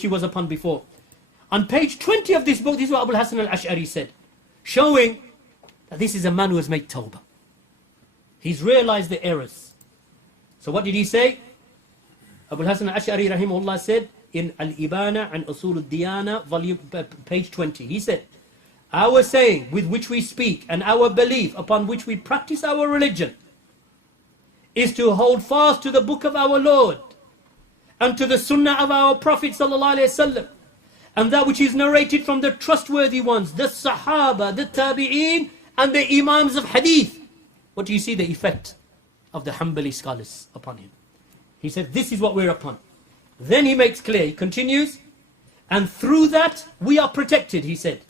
he was upon before. On page 20 of this book, this is what Abu Hasan al-Ash'ari said, showing that this is a man who has made tawbah. He's realized the errors. So what did he say? Abu Hasan al-Ash'ari rahimahullah said in Al-Ibana and Usul al-Diyana, volume, page 20. He said, our saying with which we speak and our belief upon which we practice our religion is to hold fast to the book of our Lord and to the Sunnah of our Prophet sallallahu alaihi wasallam, and that which is narrated from the trustworthy ones, the Sahaba, the Tabi'een, and the Imams of Hadith. What do you see the effect of the Hanbali scholars upon him? He said, this is what we're upon. Then he makes clear, he continues, and through that we are protected, he said.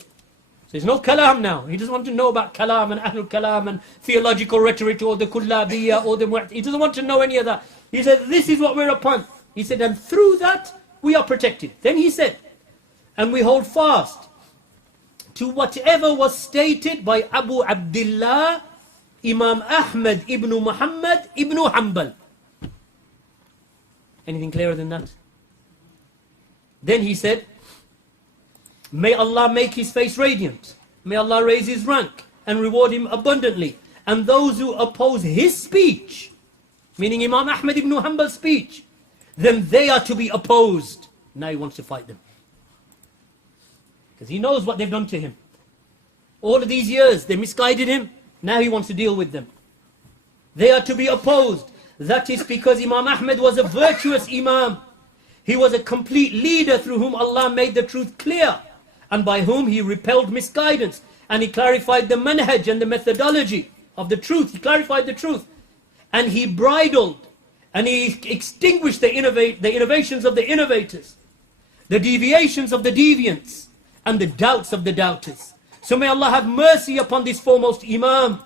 So there's no kalam now. He doesn't want to know about kalam and ahlul kalam and theological rhetoric or the kullabiyya or the mu'tazila. He doesn't want to know any of that. He said, this is what we're upon. He said, and through that we are protected. Then he said, and we hold fast to whatever was stated by Abu Abdullah Imam Ahmad ibn Muhammad ibn Hanbal. Anything clearer than that? Then he said, may Allah make his face radiant. May Allah raise his rank and reward him abundantly. And those who oppose his speech, meaning Imam Ahmad ibn Hanbal's speech, then they are to be opposed. Now he wants to fight them, because he knows what they've done to him. All of these years they misguided him. Now he wants to deal with them. They are to be opposed. That is because Imam Ahmad was a virtuous Imam. He was a complete leader through whom Allah made the truth clear, and by whom he repelled misguidance, and he clarified the manhaj and the methodology of the truth. He clarified the truth, and he bridled and he extinguished the innovations of the innovators, the deviations of the deviants, and the doubts of the doubters. So may Allah have mercy upon this foremost Imam,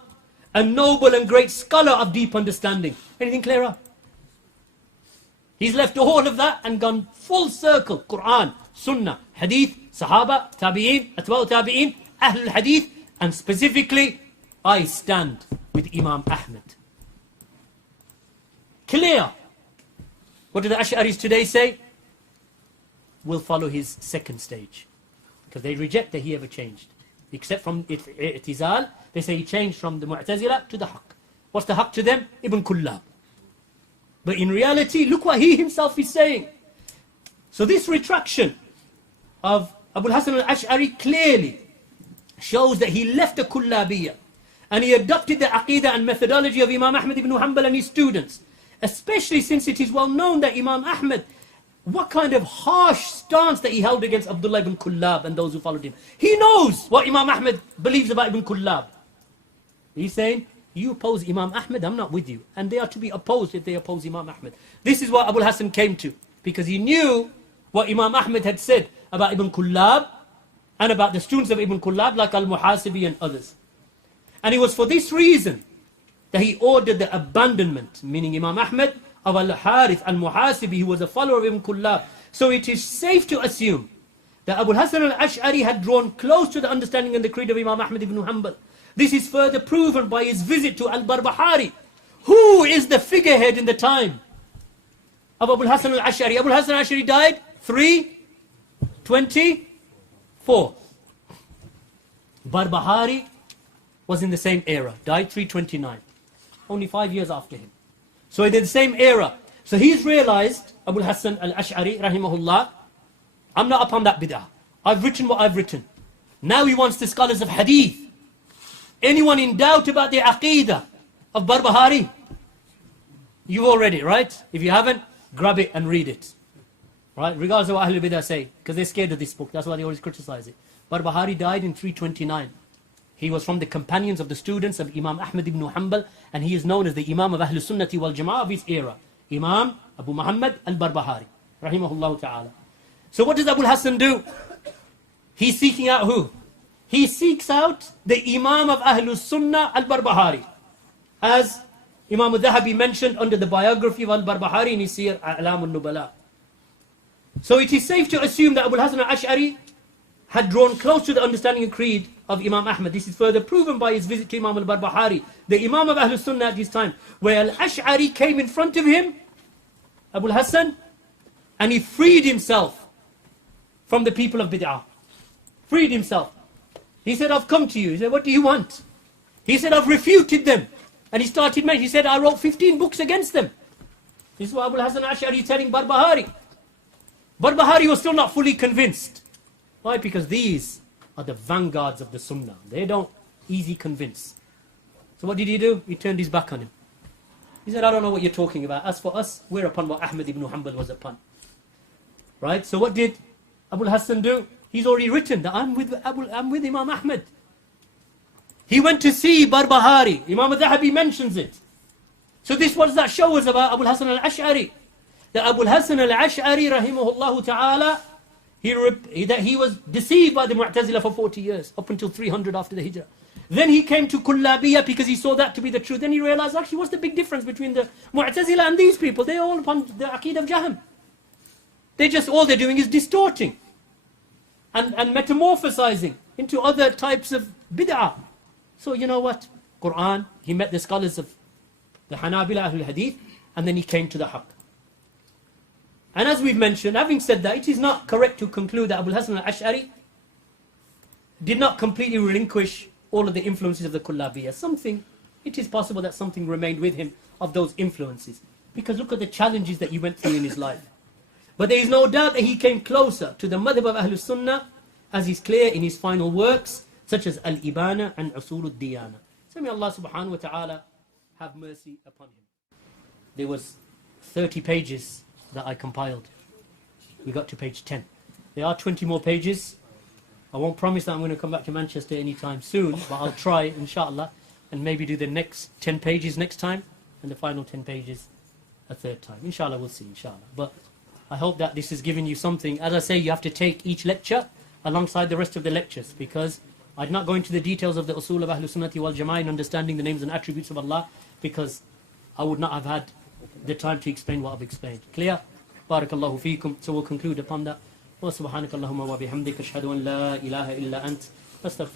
a noble and great scholar of deep understanding. Anything clearer? He's left all of that and gone full circle. Quran, Sunnah, Hadith, Sahaba, Tabi'een, Atba'u Tabi'een, Ahlul Hadith, and specifically, I stand with Imam Ahmad. Clear. What do the Ash'aris today say? We'll follow his second stage, because they reject that he ever changed. Except from I'tizal, they say he changed from the Mu'tazila to the Haqq. What's the Haqq to them? Ibn Kullab. But in reality, look what he himself is saying. So this retraction of Abu Hasan al-Ash'ari clearly shows that he left the Kullabiyya and he adopted the Aqeedah and methodology of Imam Ahmad ibn Hanbal and his students. Especially since it is well known that Imam Ahmad, what kind of harsh stance that he held against Abdullah ibn Kullab and those who followed him. He knows what Imam Ahmad believes about Ibn Kullab. He's saying, You oppose Imam Ahmed, I'm not with you. And they are to be opposed if they oppose Imam Ahmed. This is what Abu Hassan came to. Because he knew what Imam Ahmed had said about Ibn Kullab and about the students of Ibn Kullab like Al-Muhasibi and others. And it was for this reason that he ordered the abandonment, meaning Imam Ahmed, of Al-Harith Al-Muhasibi, who was a follower of Ibn Kullab. So it is safe to assume that Abu Hassan al-Ash'ari had drawn close to the understanding and the creed of Imam Ahmed ibn Hanbal. This is further proven by his visit to Al-Barbahari. Who is the figurehead in the time of Abu Hassan al-Ash'ari? Abu Hassan al-Ash'ari died 324. Barbahari was in the same era, died 329. Only 5 years after him. So in the same era. So he's realized, Abu Hassan al-Ash'ari, rahimahullah, I'm not upon that bid'ah. I've written what I've written. Now he wants the scholars of hadith. Anyone in doubt about the Aqidah of Barbahari? You've all read it, right? If you haven't, grab it and read it. Right? Regardless of what Ahlul Bidah say. Because they're scared of this book. That's why they always criticize it. Barbahari died in 329. He was from the companions of the students of Imam Ahmed ibn Hanbal. And he is known as the Imam of Ahlul Sunnati wal Jama'ah of his era. Imam Abu Muhammad al-Barbahari. Rahimahullah ta'ala. So what does Abu Hassan do? He's seeking out who? He seeks out the Imam of Ahlul Sunnah al-Barbahari. As Imam al-Dhahabi mentioned under the biography of al-Barbahari in his Siyar A'lam al-Nubala. So it is safe to assume that Abu Hassan al-Ash'ari had drawn close to the understanding and creed of Imam Ahmad. This is further proven by his visit to Imam al-Barbahari, the Imam of Ahlul Sunnah at his time, where al-Ash'ari came in front of him, Abu Hassan, and he freed himself from the people of bid'ah. Freed himself. He said, I've come to you. He said, what do you want? He said, I've refuted them. And he started mentioning, he said, I wrote 15 books against them. This is what Abu Hassan al-Ash'ari is telling Barbahari. Barbahari was still not fully convinced. Why? Because these are the vanguards of the Sunnah. They don't easy convince. So what did he do? He turned his back on him. He said, I don't know what you're talking about. As for us, we're upon what Ahmad ibn Hanbal was upon. Right? So what did Abu Hassan do? He's already written that I'm with Imam Ahmad. He went to see Barbahari. Imam al-Dhahabi mentions it. So this, what does that show us about Abu Hassan al-Ash'ari? That Abu Hassan al-Ash'ari, rahimahullah ta'ala, that he was deceived by the Mu'tazila for 40 years, up until 300 after the Hijrah. Then he came to Kullabiyah because he saw that to be the truth. Then he realized, actually, what's the big difference between the Mu'tazila and these people? They're all upon the Aqeedah of Jahm. All they're doing is distorting and metamorphosizing into other types of bid'ah. So you know what? Quran, he met the scholars of the Hanabila Ahlul Hadith, and then he came to the Haqq. And as we've mentioned, having said that, it is not correct to conclude that Abu Hassan al-Ash'ari did not completely relinquish all of the influences of the Kullabiyah. It is possible that something remained with him of those influences. Because look at the challenges that he went through in his life. But there is no doubt that he came closer to the madhab of Ahlul Sunnah, as is clear in his final works, such as Al-Ibana and Usul al-Diyana. So may Allah subhanahu wa ta'ala have mercy upon him. There was 30 pages that I compiled. We got to page 10. There are 20 more pages. I won't promise that I'm going to come back to Manchester anytime soon, but I'll try, inshallah, and maybe do the next 10 pages next time, and the final 10 pages a third time. Inshallah, we'll see, inshallah. But I hope that this has given you something. As I say, you have to take each lecture alongside the rest of the lectures, because I'm not going into the details of the usul of Ahlul Sunnati wal Jama'ah in understanding the names and attributes of Allah, because I would not have had the time to explain what I've explained. Clear? Barakallahu feekum. So we'll conclude upon that. Wa subhanakallahumma wa bihamdika ashhadu an la ilaha illa ant.